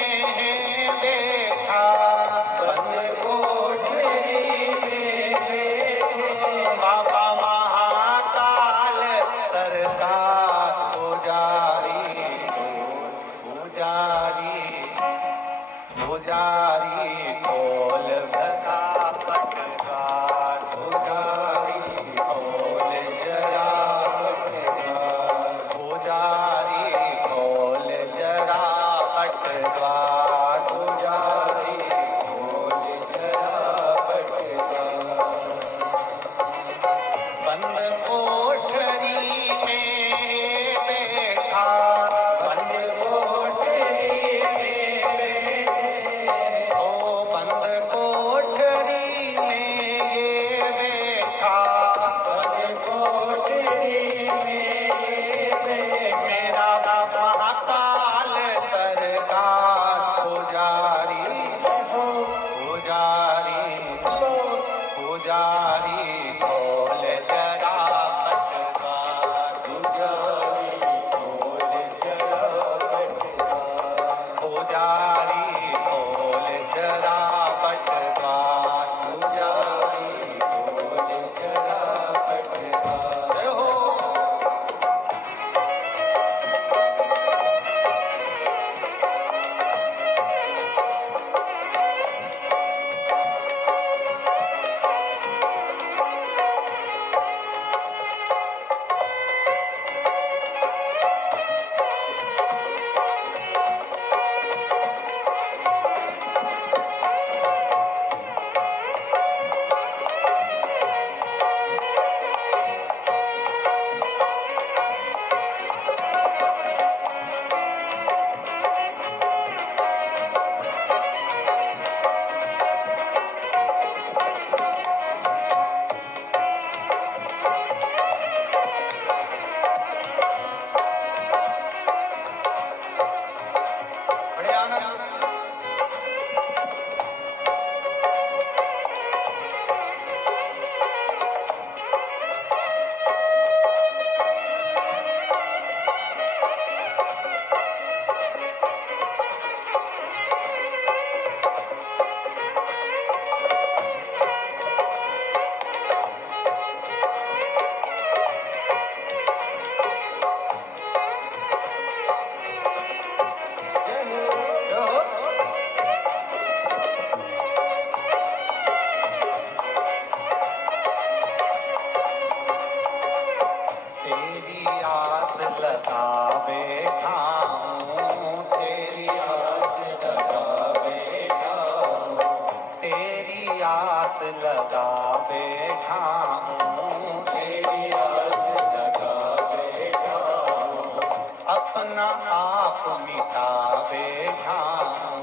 अपना आप मिटावे ठाऊं,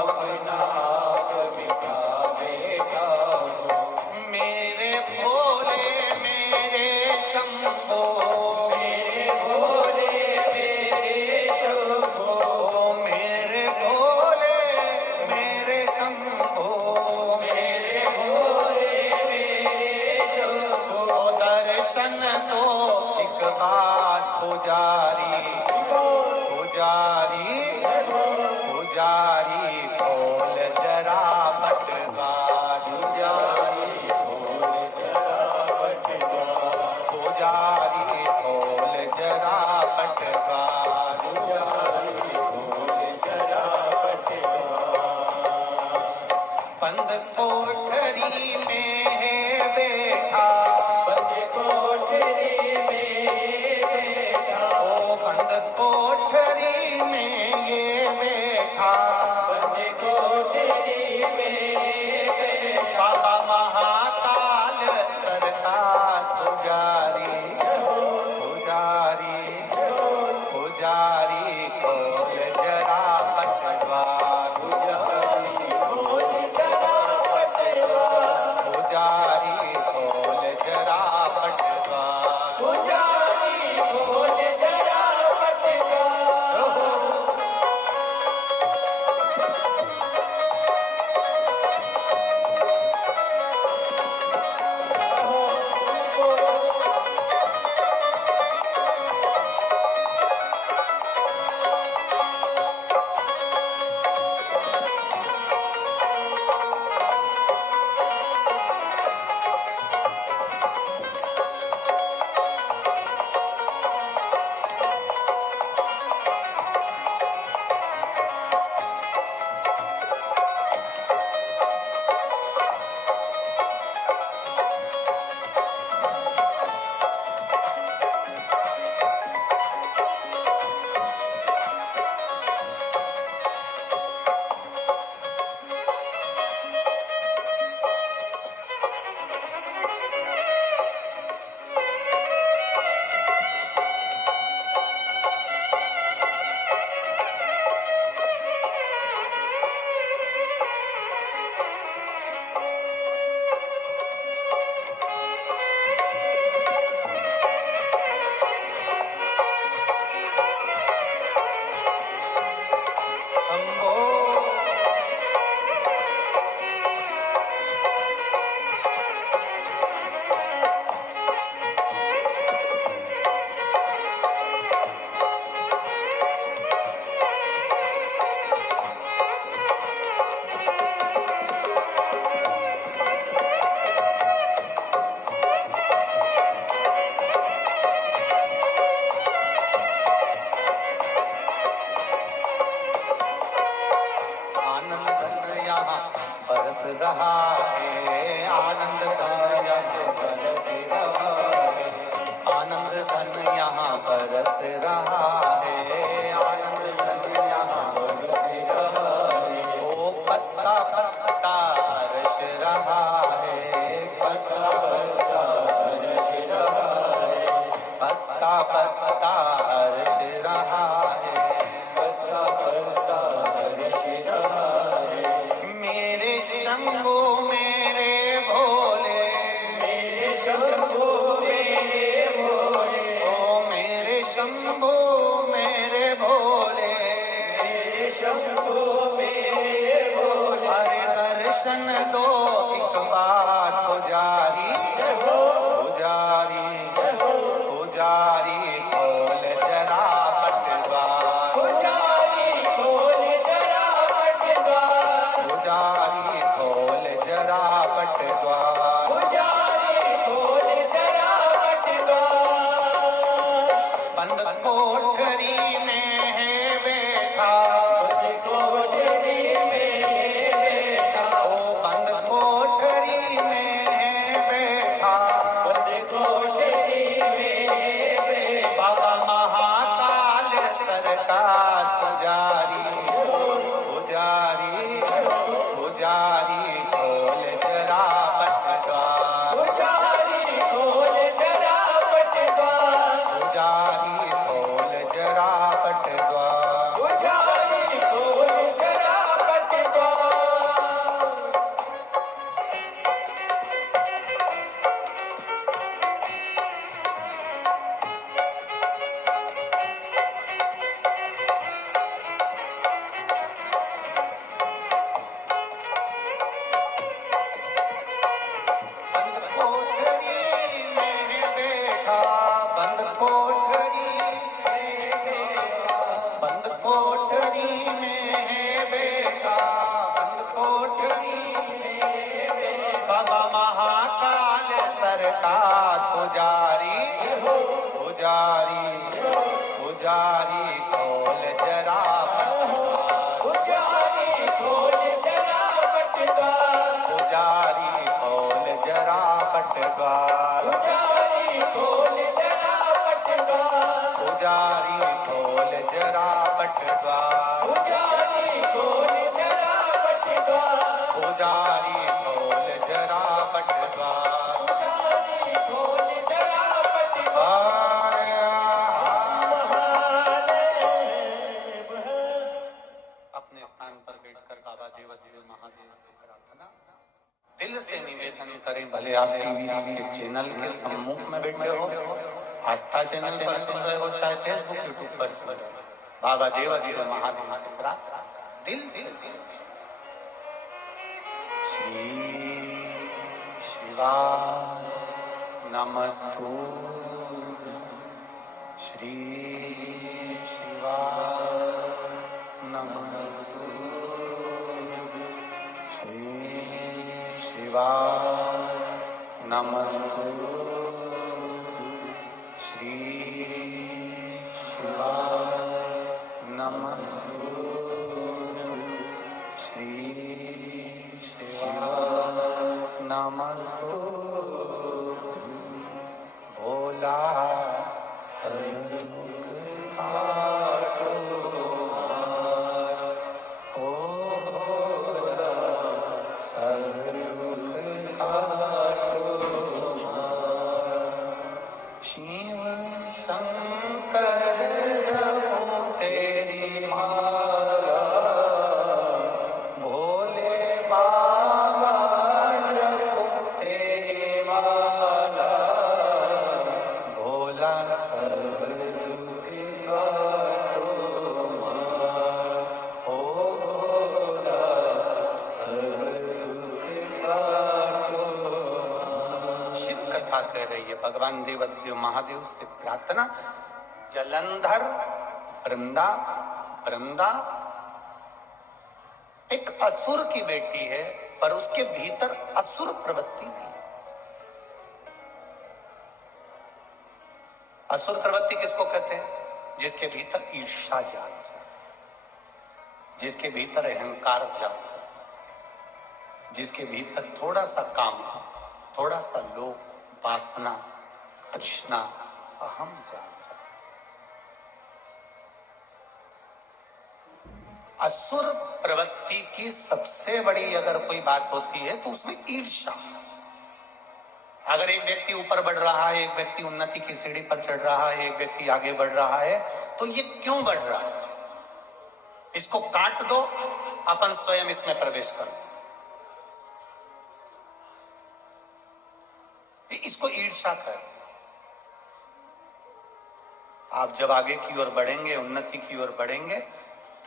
अपना आप मिटावे ठाऊं। मेरे भोले मेरे शंभो, मेरे भोले मेरे शंभो, मेरे भोले मेरे शंभो, मेरे भोले मेरे शंभो। दर्शन तो एक बार पुजारी, पुजारी पुजारी खोल जरा पटवार, पुजारी खोल जरा पटवार, पुजारी खोल जरा पटवार, पुजारी खोल जरा पटवार। बंद कोठरी में है बैठा, बंद कोठरी में बैठा, ओ बंद कोठरी में ये बैठा, बंद कोठरी में बैठा। बाबा महाकाल सरकार पुजारी, पुजारी पुजारी खोल जरा पटवार, पुजारी खोल जरा पटवार, पुजारी खोल जरा पटवार। पुजारी खोल जरा पटवार। शंभो आनंद घन यहाँ बरस रहा है, आनंद घन यहाँ बरस रहा है, आनंद घन यहाँ बरस रहा है, आनंद घन यहाँ बरस रहा है। ओ पत्ता पत्ता हर्ष रहा है, पत्ता पत्ता हर्ष रहा है, पत्ता पत्ता हर्ष रहा है, पत्ता पत्ता हर्ष रहा है। मेरे शंभो मेरे भोले, मेरे शंभो मेरे भोले, ओ मेरे शंभो मेरे भोले, मेरे शंभो मेरे भोले। हरे दर्शन दो एक बार पुजारी, पुजारी पुजारी खोल जरा पटवार, पुजारी खोल जरा पटवार, पुजारी खोल जरा पटवार। पुजारी खोल जरा पटवार। बंद कोठरी में है बैठा, बंद कोठरी में बैठा, ओ बंद कोठरी में है बैठा, बंद कोठरी में बैठा। बाबा महाकाल सरकार पुजारी, पुजारी पुजारी खोल जरा पटवार, पुजारी खोल जरा पटवार, पुजारी खोल जरा पटवार। का पुजारी, पुजारी पुजारी खोल जरा पटवार, पुजारी खोल जरा पटवार, पुजारी खोल जरा पटवार, पुजारी खोल जरा पटवार, पुजारी खोल जरा पटवार, पुजारी खोल जरा पटवार, पुजारी खोल जरा पटवार। पुजारी खोल जरा पटवार। अपने स्थान पर बैठकर बाबा देवाधिदेव महादेव से प्रार्थना, दिल से निवेदन करें। भले आप टीवी के चैनल के सम्मुख में बैठे हो, आस्था चैनल पर सुन रहे हो, चाहे फेसबुक यूट्यूब पर सुन रहे हो, बाबा देवाधिदेव महादेव से प्रार्थना करें दिल से। श्री शिवाय नमस्तु, श्री शिवाय नमस्तु, श्री शिवाय नमस्तु, श्री शिवाय नमस्तु, श्री शिवाय नमस्तु। भोला सब दुख काटो, ओ भोला सब दुख काटो, शिव शंकर जपो तेरी माला, भोले बाबा जपो तेरी माला, भोला सब दुख काटो, ओ भोला सब दुख काटो। शिव कथा कह रही है भगवान देवाधिदेव महादेव से प्रार्थना। जलंधर वृंदा, वृंदा एक असुर की बेटी है, पर उसके भीतर असुर प्रवृत्ति नहीं। असुर प्रवृत्ति किसको कहते हैं? जिसके भीतर ईर्ष्या जात जाए, जिसके भीतर अहंकार जात जाए, जिसके भीतर थोड़ा सा काम, थोड़ा सा लोभ, वासना, तृष्णा, अहम जात जाए। असुर प्रवृत्ति की सबसे बड़ी अगर कोई बात होती है तो उसमें ईर्ष्या। अगर एक व्यक्ति ऊपर बढ़ रहा है, एक व्यक्ति उन्नति की सीढ़ी पर चढ़ रहा है, एक व्यक्ति आगे बढ़ रहा है, तो ये क्यों बढ़ रहा है? इसको काट दो, अपन स्वयं इसमें प्रवेश कर दो। इसको ईर्ष्या कर। आप जब आगे की ओर बढ़ेंगे, उन्नति की ओर बढ़ेंगे,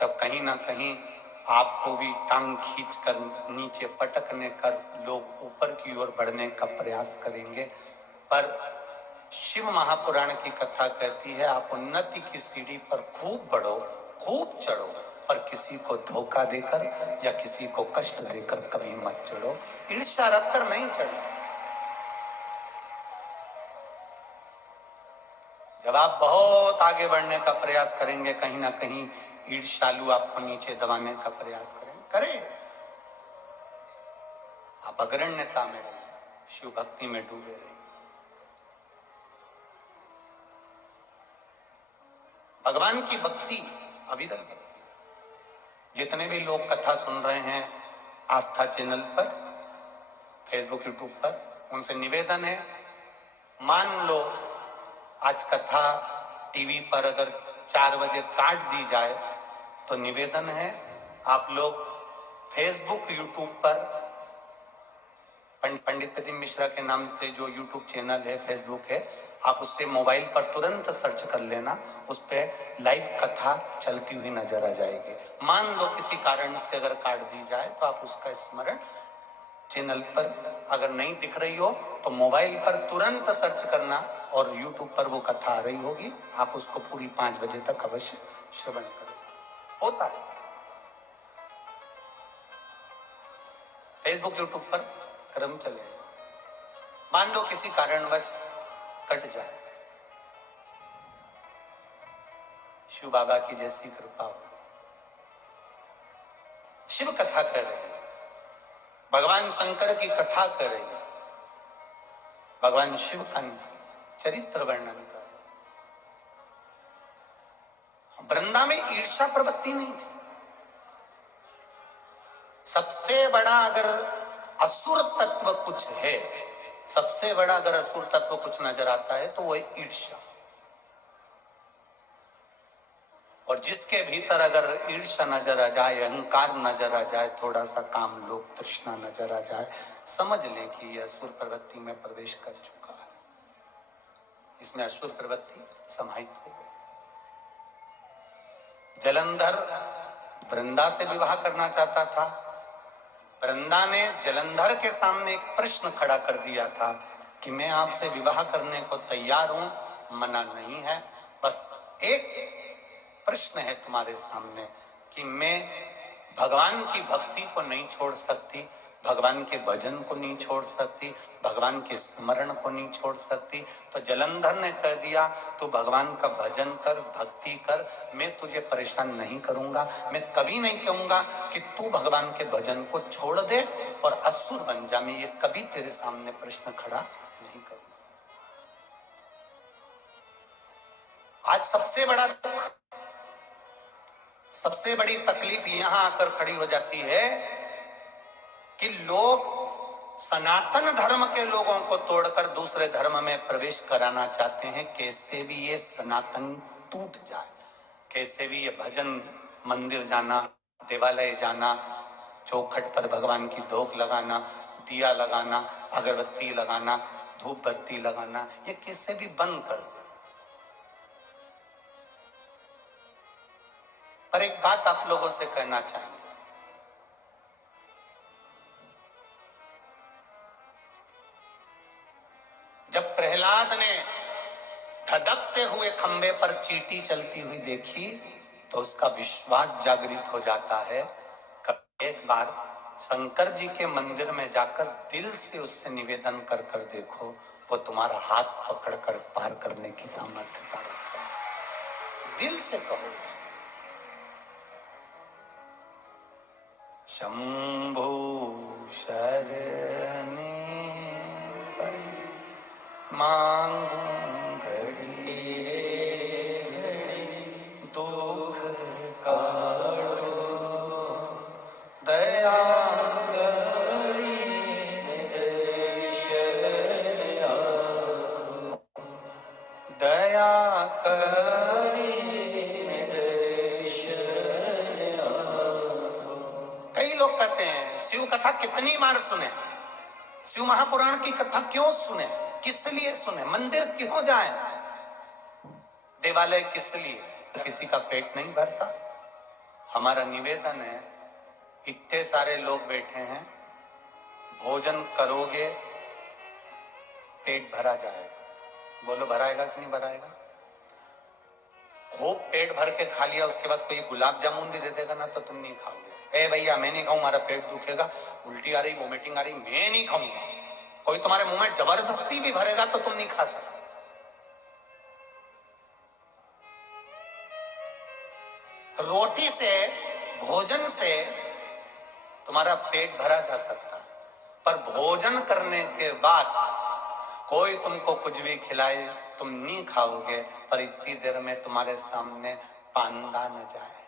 तब कहीं ना कहीं आपको भी टांग खींचकर नीचे पटकने कर लोग ऊपर की ओर बढ़ने का प्रयास करेंगे। पर शिव महापुराण की कथा कहती है, आप उन्नति की सीढ़ी पर खूब बढ़ो, खूब चढ़ो, पर किसी को धोखा देकर या किसी को कष्ट देकर कभी मत चढ़ो। ईर्ष्या रखकर नहीं चढ़ो। जब आप बहुत आगे बढ़ने का प्रयास करेंगे, कहीं ना कहीं ईर्ष्यालु आपको नीचे दबाने का प्रयास करें। आप अग्रण्यता में रहिए, शिव भक्ति में डूबे रहिए। भगवान की भक्ति अविरल भक्ति। जितने भी लोग कथा सुन रहे हैं आस्था चैनल पर, फेसबुक यूट्यूब पर, उनसे निवेदन है, मान लो आज कथा टीवी पर अगर 4 बजे काट दी जाए, तो निवेदन है आप लोग फेसबुक यूट्यूब पर पंडित प्रदीप मिश्रा के नाम से जो यूट्यूब चैनल है, फेसबुक है, आप उससे मोबाइल पर तुरंत सर्च कर लेना, उस पर लाइव कथा चलती हुई नजर आ जाएगी। मान लो किसी कारण से अगर काट दी जाए, तो आप उसका स्मरण चैनल पर अगर नहीं दिख रही हो तो मोबाइल पर तुरंत सर्च करना और यूट्यूब पर वो कथा आ रही होगी, आप उसको पूरी 5 बजे तक अवश्य श्रवण करें। होता है फेसबुक यूट्यूब पर क्रम चले। मान लो किसी कारणवश कट जाए, शिव बाबा की जैसी कृपा हो, शिव कथा कर रहे हैं, भगवान शंकर की कथा कर रही है, भगवान शिव का चरित्र वर्णन कर। वृंदा में ईर्ष्या प्रवृत्ति नहीं थी। सबसे बड़ा अगर असुर तत्व कुछ है, सबसे बड़ा अगर असुर तत्व कुछ नजर आता है तो वो है ईर्ष्या। और जिसके भीतर अगर ईर्ष्या नजर आ जाए, अहंकार नजर आ जाए, थोड़ा सा काम लोभ तृष्णा नजर आ जाए, समझ ले कि यह असुर प्रवृत्ति में प्रवेश कर चुका है, इसमें असुर प्रवृत्ति समाहित हो गई। जलंधर वृंदा से विवाह करना चाहता था। वृंदा ने जलंधर के सामने एक प्रश्न खड़ा कर दिया था कि मैं आपसे विवाह करने को तैयार हूं, मना नहीं है, बस एक प्रश्न है तुम्हारे सामने कि मैं भगवान की भक्ति को नहीं छोड़ सकती, भगवान के भजन को नहीं छोड़ सकती, भगवान के स्मरण को नहीं छोड़ सकती। तो जलंधर ने कह दिया तू भगवान का भजन कर, भक्ति कर, मैं तुझे परेशान नहीं करूंगा, मैं कभी नहीं कहूंगा कि तू भगवान के भजन को छोड़ दे और असुर बन जा, मैं ये कभी तेरे सामने प्रश्न खड़ा नहीं करूंगा। आज सबसे बड़ा दुख, सबसे बड़ी तकलीफ यहां आकर खड़ी हो जाती है कि लोग सनातन धर्म के लोगों को तोड़कर दूसरे धर्म में प्रवेश कराना चाहते हैं। कैसे भी ये सनातन टूट जाए, कैसे भी ये भजन मंदिर जाना, देवालय जाना, चौखट पर भगवान की धोख लगाना, दिया लगाना, अगरबत्ती लगाना, धूप बत्ती लगाना, ये कैसे भी बंद कर दे। पर एक बात आप लोगों से कहना चाहेंगे, जब प्रहलाद ने धधकते हुए खंबे पर चींटी चलती हुई देखी तो उसका विश्वास जागृत हो जाता है। एक बार शंकर जी के मंदिर में जाकर दिल से उससे निवेदन कर कर देखो, वो तुम्हारा हाथ पकड़कर पार करने की सामर्थ्य रखता है। दिल से कहो, शंभु शरणे पड़ी मांगू घड़ी, दुख काढ़ो दया करी मेरे शरण आओ, दया करी मेरे शरण आओ। कई लोग कहते हैं शिव कथा कितनी बार सुने, शिव महापुराण की कथा क्यों सुने, किस लिए सुने, मंदिर क्यों जाएं, देवालय किस लिए? किसी का पेट नहीं भरता। हमारा निवेदन है, इतने सारे लोग बैठे हैं, भोजन करोगे पेट भरा जाएगा। बोलो भराएगा कि नहीं भराएगा? खूब पेट भर के खा लिया, उसके बाद कोई गुलाब जामुन भी दे देगा ना तो तुम नहीं खाओगे। ए भैया मैं नहीं खाऊं, हमारा पेट दुखेगा, उल्टी आ रही, वोमिटिंग आ रही, मैं नहीं खाऊंगा। कोई तुम्हारे मुंह में जबरदस्ती भी भरेगा तो तुम नहीं खा सकते। रोटी से, भोजन से तुम्हारा पेट भरा जा सकता है, पर भोजन करने के बाद कोई तुमको कुछ भी खिलाए तुम नहीं खाओगे, पर इतनी देर में तुम्हारे सामने पांदा न जाए,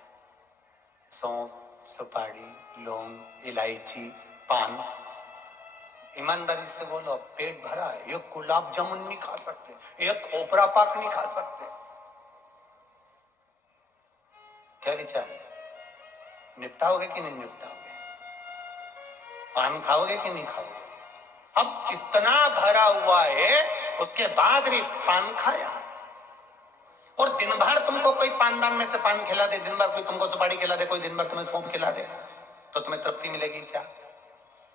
सौंफ, सुपारी, लौंग, इलायची, पान, ईमानदारी से बोलो पेट भरा है। एक गुलाब जामुन नहीं खा सकते, एक ओपरा पाक नहीं खा सकते। क्या विचार है? निपटाओगे कि नहीं निपटाओगे? पान खाओगे कि नहीं खाओगे? अब इतना भरा हुआ है, उसके बाद भी पान खाया। और दिन भर तुमको कोई पानदान में से पान खिला दे, दिन भर कोई तुमको सुपारी खिला दे, कोई दिन भर तुम्हें सौंफ खिला दे, तो तुम्हें तृप्ति मिलेगी क्या?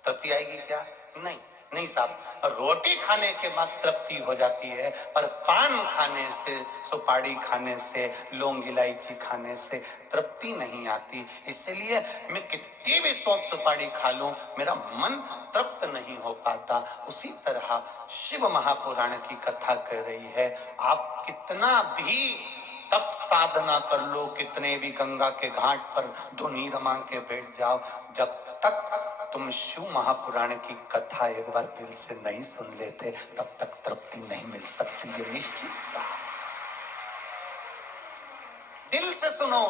तृप्ति आएगी क्या? नहीं। नहीं साहब, रोटी खाने के बाद तृप्ति हो जाती है, पर पान खाने से, सुपारी खाने से, लौंग इलायची खाने से तृप्ति नहीं आती। इसलिए मैं कितनी भी सौंफ सुपारी खा लूं, मेरा मन तृप्त नहीं हो पाता। उसी तरह शिव महापुराण की कथा कह रही है, आप कितना भी तप साधना कर लो, कितने भी गंगा के घाट पर धुनी रमा के बैठ जाओ, जब तक तुम शिव महापुराण की कथा एक बार दिल से नहीं सुन लेते, तब तक तृप्ति नहीं मिल सकती। ये निश्चित बात। दिल से सुनो,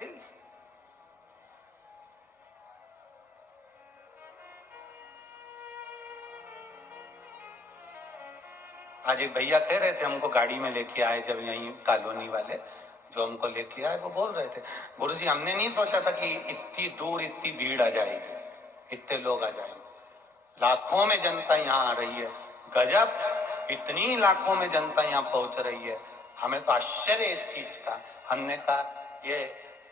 दिल से। आज एक भैया कह रहे थे, हमको गाड़ी में लेके आए जब यहीं कॉलोनी वाले जो हमको लेके आए, वो बोल रहे थे, गुरुजी हमने नहीं सोचा था कि इतनी दूर इतनी भीड़ आ जाएगी, इतने लोग आ जाएंगे, लाखों में जनता यहाँ आ रही है, गजब, इतनी लाखों में जनता यहाँ पहुंच रही है। हमें तो आश्चर्य इस चीज का। हमने कहा ये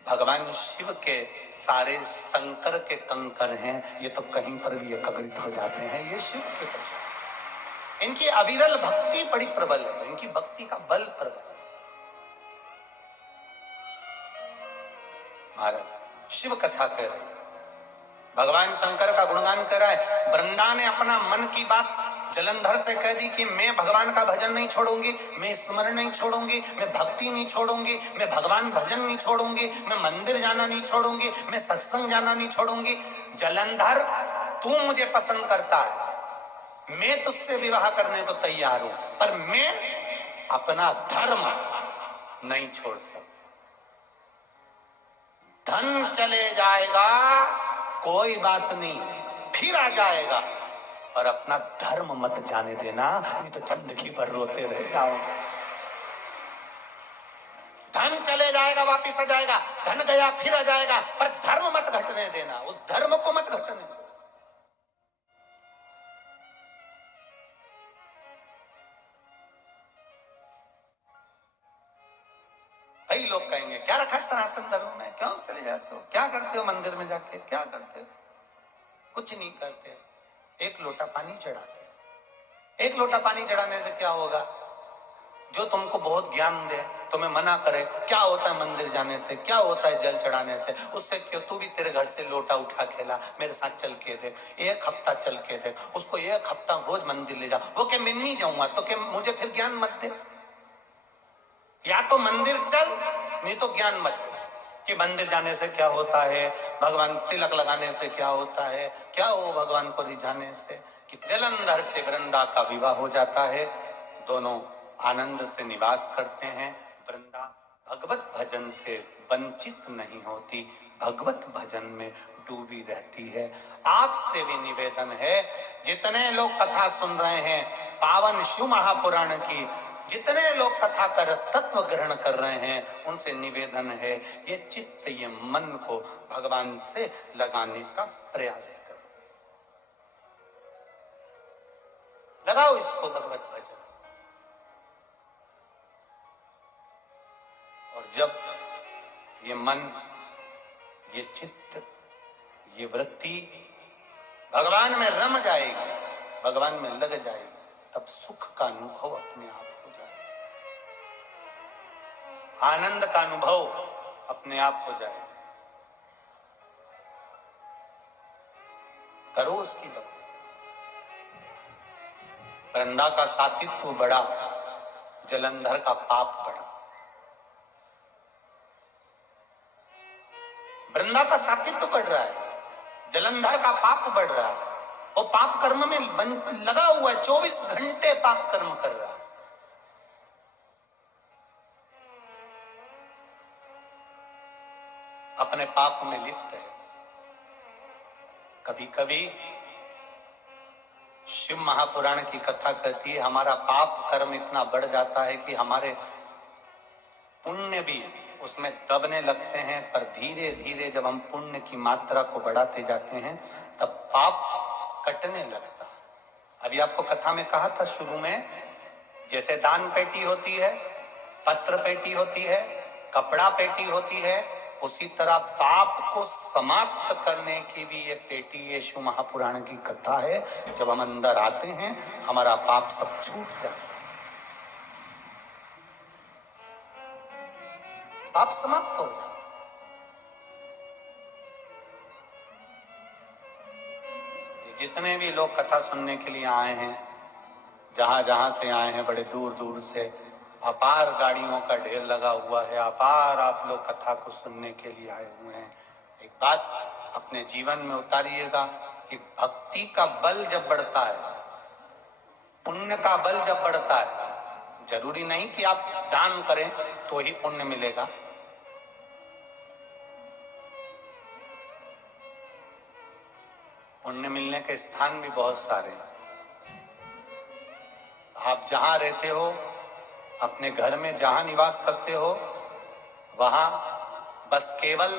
भगवान शिव के सारे शंकर के कंकर हैं, ये तो कहीं पर भी एकत्रित हो जाते हैं, ये शिव के प्रसाद। इनकी अविरल भक्ति बड़ी प्रबल है, इनकी भक्ति का बल प्रबल है। महाराज शिव कथा कह रहे, भगवान शंकर का गुणगान कर रहा है। वृंदा ने अपना मन की बात जलंधर से कह दी कि मैं भगवान का भजन नहीं छोड़ूंगी, मैं स्मरण नहीं छोड़ूंगी, मैं भक्ति नहीं छोड़ूंगी, मैं भगवान भजन नहीं छोड़ूंगी, मैं मंदिर जाना नहीं छोड़ूंगी, मैं सत्संग जाना नहीं छोड़ूंगी। जलंधर तू मुझे पसंद करता है, मैं तुझसे विवाह करने को तैयार हूं, पर मैं अपना धर्म नहीं छोड़ सकता। धन चले जाएगा कोई बात नहीं, फिर आ जाएगा, पर अपना धर्म मत जाने देना, नहीं तो जिंदगी भर रोते रह जाओ। धन चले जाएगा वापिस आ जाएगा, धन गया फिर आ जाएगा, पर धर्म मत घटने देना, उस धर्म को मत घटने देना। कई लोग कहेंगे क्या रखा है सनातन धर्म में, क्यों चले जाते हो, क्या करते हो मंदिर में जाके, क्या करते हो? कुछ नहीं करते, एक लोटा पानी चढ़ाते। एक लोटा पानी चढ़ाने से क्या होगा? जो तुमको बहुत ज्ञान दे, तुम्हें मना करे क्या होता है मंदिर जाने से, क्या होता है जल चढ़ाने से, उससे क्यों, तू भी तेरे घर से लोटा उठा खेला, मेरे साथ चल के दे, एक हफ्ता चल के दे, उसको एक हफ्ता रोज मंदिर ले जा। वो क्या मैं नहीं जाऊंगा तो क्या मुझे फिर ज्ञान मत दे? या तो मंदिर चल, नहीं तो ज्ञान मत दे कि मंदिर जाने से क्या होता है, भगवान तिलक लगाने से क्या होता है, क्या हो भगवान को रिझाने से। कि जलंधर से वृंदा का विवाह हो जाता है, दोनों आनंद से निवास करते हैं। वृंदा भगवत भजन से वंचित नहीं होती, भगवत भजन में डूबी रहती है। आपसे भी निवेदन है, जितने लोग कथा सुन रहे हैं पावन शिव महापुराण की, जितने लोग कथा कर तत्व ग्रहण कर रहे हैं, उनसे निवेदन है ये चित्त, ये मन को भगवान से लगाने का प्रयास करो, लगाओ इसको भगवत भजन। और जब ये मन, ये चित्त, ये वृत्ति भगवान में रम जाएगी, भगवान में लग जाएगी, तब सुख का अनुभव अपने आप हो जाएगा, आनंद का अनुभव अपने आप हो जाएगा। करो उसकी भक्ति। वृंदा का सातित्व बढ़ा, जलंधर का पाप बढ़ा। वृंदा का सातित्व बढ़ रहा है, जलंधर का पाप बढ़ रहा है। वो पाप कर्म में लगा हुआ है, 24 घंटे पाप कर्म कर रहा है। अपने पाप में लिप्त है। कभी कभी शिव महापुराण की कथा कहती है, हमारा पाप कर्म इतना बढ़ जाता है कि हमारे पुण्य भी उसमें दबने लगते हैं, पर धीरे धीरे जब हम पुण्य की मात्रा को बढ़ाते जाते हैं तब पाप कटने लगता है। अभी आपको कथा में कहा था शुरू में, जैसे दान पेटी होती है, पत्र पेटी होती है, कपड़ा पेटी होती है, उसी तरह पाप को समाप्त करने की भी ये पेटी यीशु महापुराण की कथा है। जब हम अंदर आते हैं हमारा पाप सब छूट जाता है, पाप समाप्त हो जाता। जितने भी लोग कथा सुनने के लिए आए हैं, जहां जहां से आए हैं, बड़े दूर दूर से अपार गाड़ियों का ढेर लगा हुआ है, अपार आप लोग कथा को सुनने के लिए आए हुए हैं। एक बात अपने जीवन में उतारिएगा कि भक्ति का बल जब बढ़ता है, पुण्य का बल जब बढ़ता है, जरूरी नहीं कि आप दान करें तो ही पुण्य मिलेगा। पुण्य मिलने के स्थान भी बहुत सारे हैं। आप जहां रहते हो, अपने घर में जहां निवास करते हो, वहां बस केवल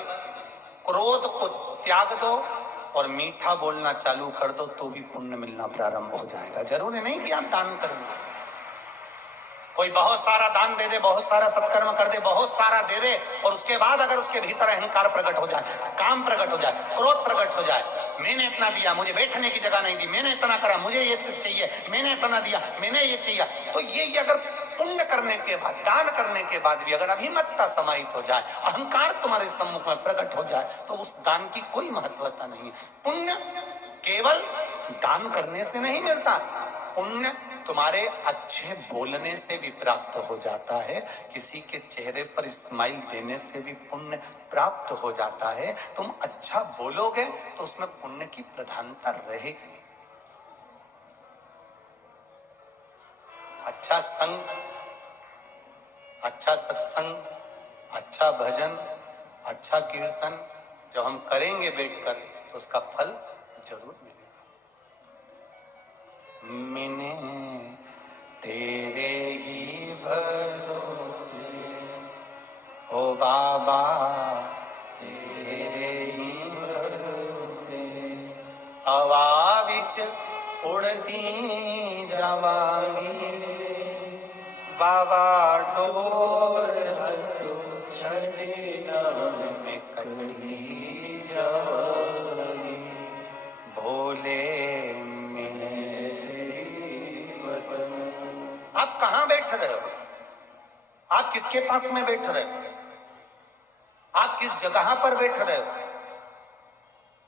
क्रोध को त्याग दो और मीठा बोलना चालू कर दो तो भी पुण्य मिलना प्रारंभ हो जाएगा। जरूरी नहीं कि आप दान करेंगे। कोई बहुत सारा दान दे दे, बहुत सारा सत्कर्म कर दे, बहुत सारा दे दे और उसके बाद अगर उसके भीतर अहंकार प्रकट हो जाए, काम प्रकट हो जाए, क्रोध प्रकट हो जाए, मैंने इतना दिया, मुझे बैठने की जगह नहीं दी, मैंने इतना करा, मुझे ये चाहिए, मैंने इतना दिया, मैंने ये चाहिए, तो ये अगर पुण्य करने के बाद, दान करने के बाद भी अगर अभिमतता समाहित हो जाए, अहंकार तुम्हारे सम्मुख में प्रकट हो जाए, तो उस दान की कोई महत्वता नहीं है। पुण्य केवल दान करने से नहीं मिलता, पुण्य तुम्हारे अच्छे बोलने से भी प्राप्त हो जाता है, किसी के चेहरे पर स्माइल देने से भी पुण्य प्राप्त हो जाता है। तुम अच्छा बोलोगे तो उसमें पुण्य की प्रधानता रहेगी। अच्छा संग, अच्छा सत्संग, अच्छा भजन, अच्छा कीर्तन जब हम करेंगे बैठकर तो उसका फल जरूर मिलेगा। मैंने तेरे ही भरोसे ओ बाबा, तेरे ही भरोसे हवा विच उड़ती जावांगी, बाबा डोर हथों छड़े ना मैं कटी जावांगी, भोले आप कहां बैठ रहे हो, आप किसके पास में बैठ रहे हो, आप किस जगह पर बैठ रहे हो,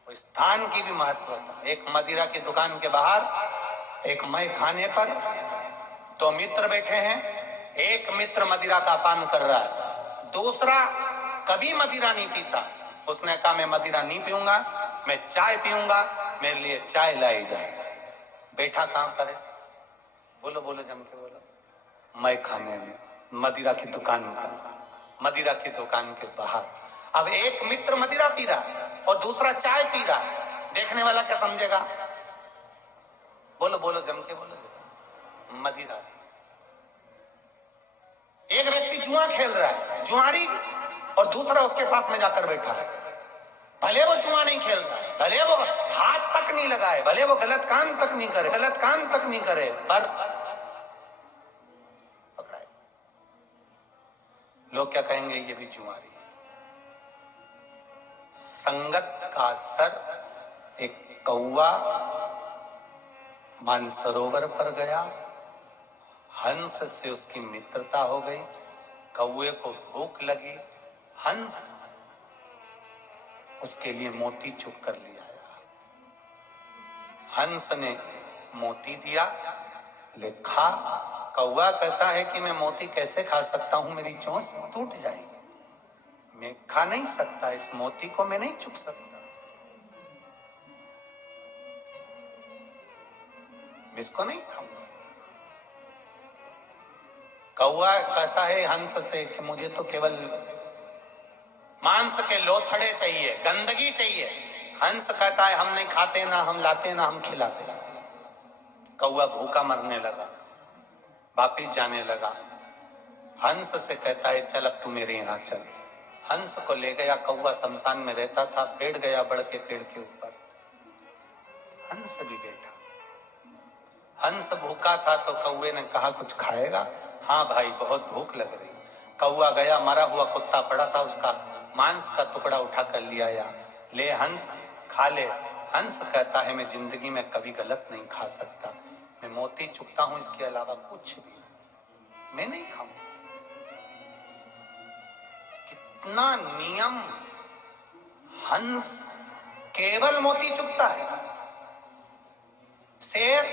तो स्थान की भी महत्वता। एक मदिरा की दुकान के बाहर एक मय खाने पर दो मित्र बैठे हैं, एक मित्र मदिरा का पान कर रहा है, दूसरा कभी मदिरा नहीं पीता। उसने कहा मैं मदिरा नहीं पीऊंगा, मैं चाय पीऊंगा, मेरे लिए चाय लाई जाए। बैठा कहां पर है, बोलो बोलो जम के बोलो, मैं खाने में, मदिरा की दुकान पर, मदिरा की दुकान के बाहर। अब एक मित्र मदिरा पी रहा और दूसरा चाय पी रहा, देखने वाला क्या समझेगा, बोलो बोलो जम के बोलो, मदिरा। एक व्यक्ति जुआ खेल रहा है, जुआरी, और दूसरा उसके पास में जाकर बैठा है। भले वो जुआ नहीं खेल रहा है, भले वो हाथ तक नहीं लगाए, भले वो गलत काम तक नहीं करे, गलत काम तक नहीं करे, पर पकड़ाए। लोग क्या कहेंगे, ये भी जुआरी। संगत का असर। एक कौवा मानसरोवर पर गया, हंस से उसकी मित्रता हो गई, कौवे को भूख लगी, हंस उसके लिए मोती चुग कर ले आया। हंस ने मोती दिया, ले खा। कौवा कहता है कि मैं मोती कैसे खा सकता हूं, मेरी चोंच टूट जाएगी, मैं खा नहीं सकता, इस मोती को मैं नहीं चुग सकता, मैं इसको नहीं खाऊंगा। कौवा कहता है हंस से कि मुझे तो केवल मांस के लोथड़े चाहिए, गंदगी चाहिए। हंस कहता है हम नहीं खाते, ना हम लाते, ना हम खिलाते। कौवा भूखा मरने लगा, वापिस जाने लगा। हंस से कहता है चल अब तू मेरे यहाँ चल। हंस को ले गया, कौवा शमशान में रहता था, बैठ गया बढ़ के पेड़ के ऊपर। हंस भी बैठा। हंस भूखा था तो कौवे ने कहा कुछ खाएगा? हाँ भाई बहुत भूख लग रही। कौवा गया, मरा हुआ कुत्ता पड़ा था, उसका मांस का टुकड़ा उठा कर लिया या ले हंस खा ले। हंस कहता है मैं जिंदगी में कभी गलत नहीं खा सकता, मैं मोती चुकता हूं, इसके अलावा कुछ भी मैं नहीं खाऊं। कितना नियम। हंस केवल मोती चुगता है। शेर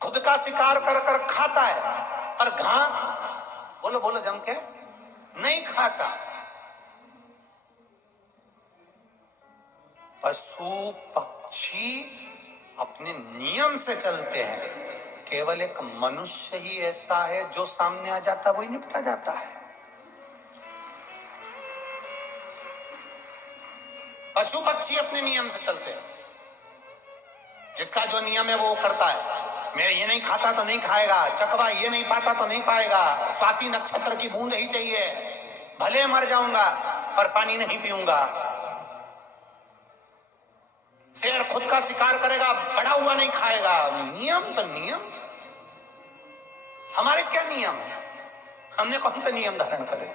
खुद का शिकार कर कर खाता है और घास बोलो बोलो जम के नहीं खाता। पशु पक्षी अपने नियम से चलते हैं। केवल एक मनुष्य ही ऐसा है जो सामने आ जाता वही निपटा जाता है। पशु पक्षी अपने नियम से चलते हैं। जिसका जो नियम है वो करता है। मैं ये नहीं खाता तो नहीं खाएगा, चकवा ये नहीं पाता तो नहीं पाएगा, स्वाति नक्षत्र की बूंद ही चाहिए, भले मर जाऊंगा पर पानी नहीं पीऊंगा। शेर खुद का शिकार करेगा, बड़ा हुआ नहीं खाएगा। नियम तो नियम। हमारे क्या नियम है? हमने कौन से नियम धारण करे?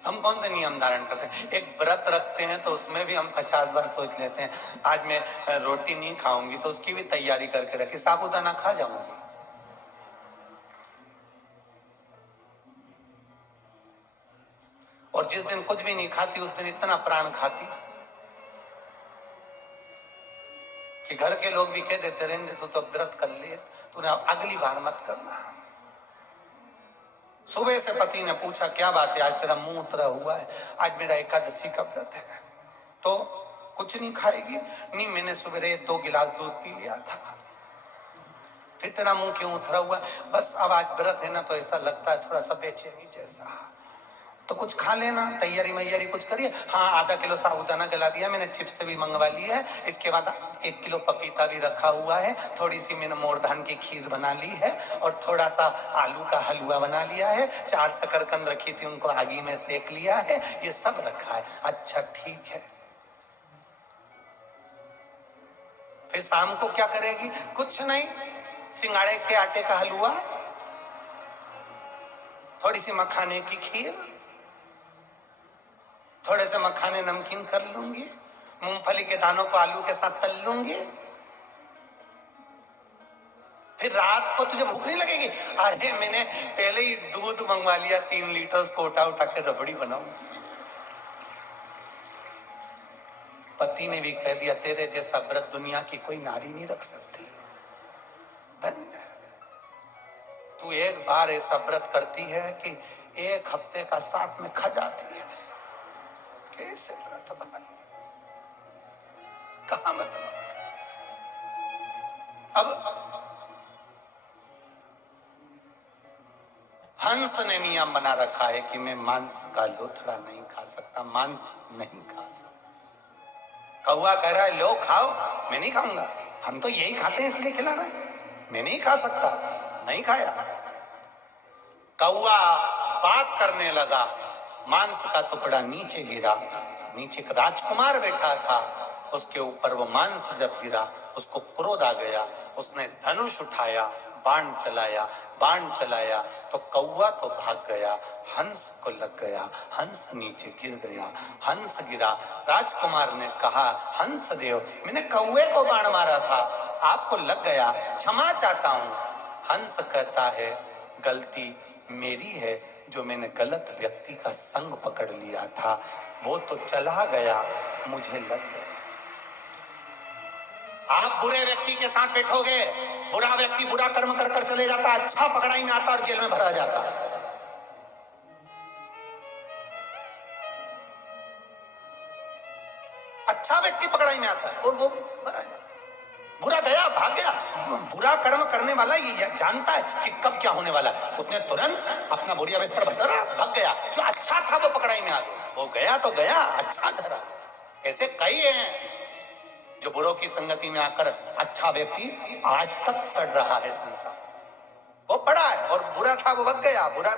हम कौन से नियम धारण करते हैं? एक व्रत रखते हैं तो उसमें भी हम 50 बार सोच लेते हैं आज मैं रोटी नहीं खाऊंगी, तो उसकी भी तैयारी करके रखी, साबूदाना खा जाऊंगी। और जिस दिन कुछ भी नहीं खाती उस दिन इतना प्राण खाती कि घर के लोग भी कह देते रहने तो व्रत कर लिए, तूने अगली बार मत करना। सुबह से पति ने पूछा क्या बात है, आज तेरा मुंह उतरा हुआ है? आज मेरा एकादशी का व्रत है। तो कुछ नहीं खाएगी? नहीं, मैंने सवेरे 2 गिलास दूध पी लिया था। फिर तेरा मुंह क्यों उतरा हुआ? बस अब आज व्रत है ना तो ऐसा लगता है थोड़ा सा बेचैनी जैसा। तो कुछ खा लेना, तैयारी मैयारी कुछ करिए। हाँ, आधा किलो साबूदाना गला दिया मैंने, चिप्स भी मंगवा ली है, इसके बाद 1 किलो पपीता भी रखा हुआ है, थोड़ी सी मैंने मोरधान की खीर बना ली है और थोड़ा सा आलू का हलवा बना लिया है, 4 शकरकंद रखी थी उनको आगी में सेक लिया है, ये सब रखा है। अच्छा ठीक है। फिर शाम को क्या करेगी? कुछ नहीं, सिंगाड़े के आटे का हलवा, थोड़ी सी मखाने की खीर, थोड़े से मखाने नमकीन कर लूंगी, मूंगफली के दानों को आलू के साथ तल लूंगी। फिर रात को तुझे भूख नहीं लगेगी? अरे मैंने पहले ही दूध मंगवा लिया 3 लीटर, उसको उठा उठा के रबड़ी बनाऊं। पति ने भी कह दिया तेरे जैसा व्रत दुनिया की कोई नारी नहीं रख सकती। धन्य तू एक बार ऐसा व्रत करती है कि 1 हफ्ते का साथ में खा जाती है। कैसे व्रत बनाए? कहां मतलब? अब हंस ने नियम बना रखा है कि मैं मांस का लोथड़ा नहीं खा सकता, मांस नहीं खा सकता। कौवा कह रहा है लो खाओ, मैं नहीं खाऊंगा, हम तो यही खाते हैं इसलिए खिला रहे हैं, मैं नहीं खा सकता, नहीं खाया। कौवा बात करने लगा, मांस का टुकड़ा नीचे गिरा, नीचे एक राजकुमार बैठा था, उसके ऊपर वो मांस जब गिरा उसको क्रोध आ गया, उसने धनुष उठाया, बाण चलाया, बाण चलाया तो कौवा तो भाग गया, हंस को लग गया, हंस नीचे गिर गया, हंस गिरा। राजकुमार ने कहा हंस देव, मैंने कौवे को बाण मारा था, आपको लग गया, क्षमा चाहता हूं। हंस कहता है गलती मेरी है, जो मैंने गलत व्यक्ति का संग पकड़ लिया था, वो तो चला गया, मुझे लग गया। आप बुरे व्यक्ति के साथ बैठोगे, बुरा व्यक्ति बुरा कर्म कर कर चले जाता, अच्छा पकड़ाई में आता और जेल में भरा जाता। अच्छा व्यक्ति पकड़ाई में आता है और वो भरा जाता। बुरा गया, भाग गया। बुरा कर्म करने वाला ये जानता है कि कब क्या होने वाला, उसने तुरंत अपना बोरिया बिस्तर बदला, भाग गया। जो अच्छा था वो पकड़ाई में आ गया, वो गया तो गया, अच्छा धरा। ऐसे कई हैं जो बुरों की संगति में आकर अच्छा व्यक्ति आज तक सड़ रहा है संसार। वो पड़ा है और बुरा था वो भाग गया, बुरा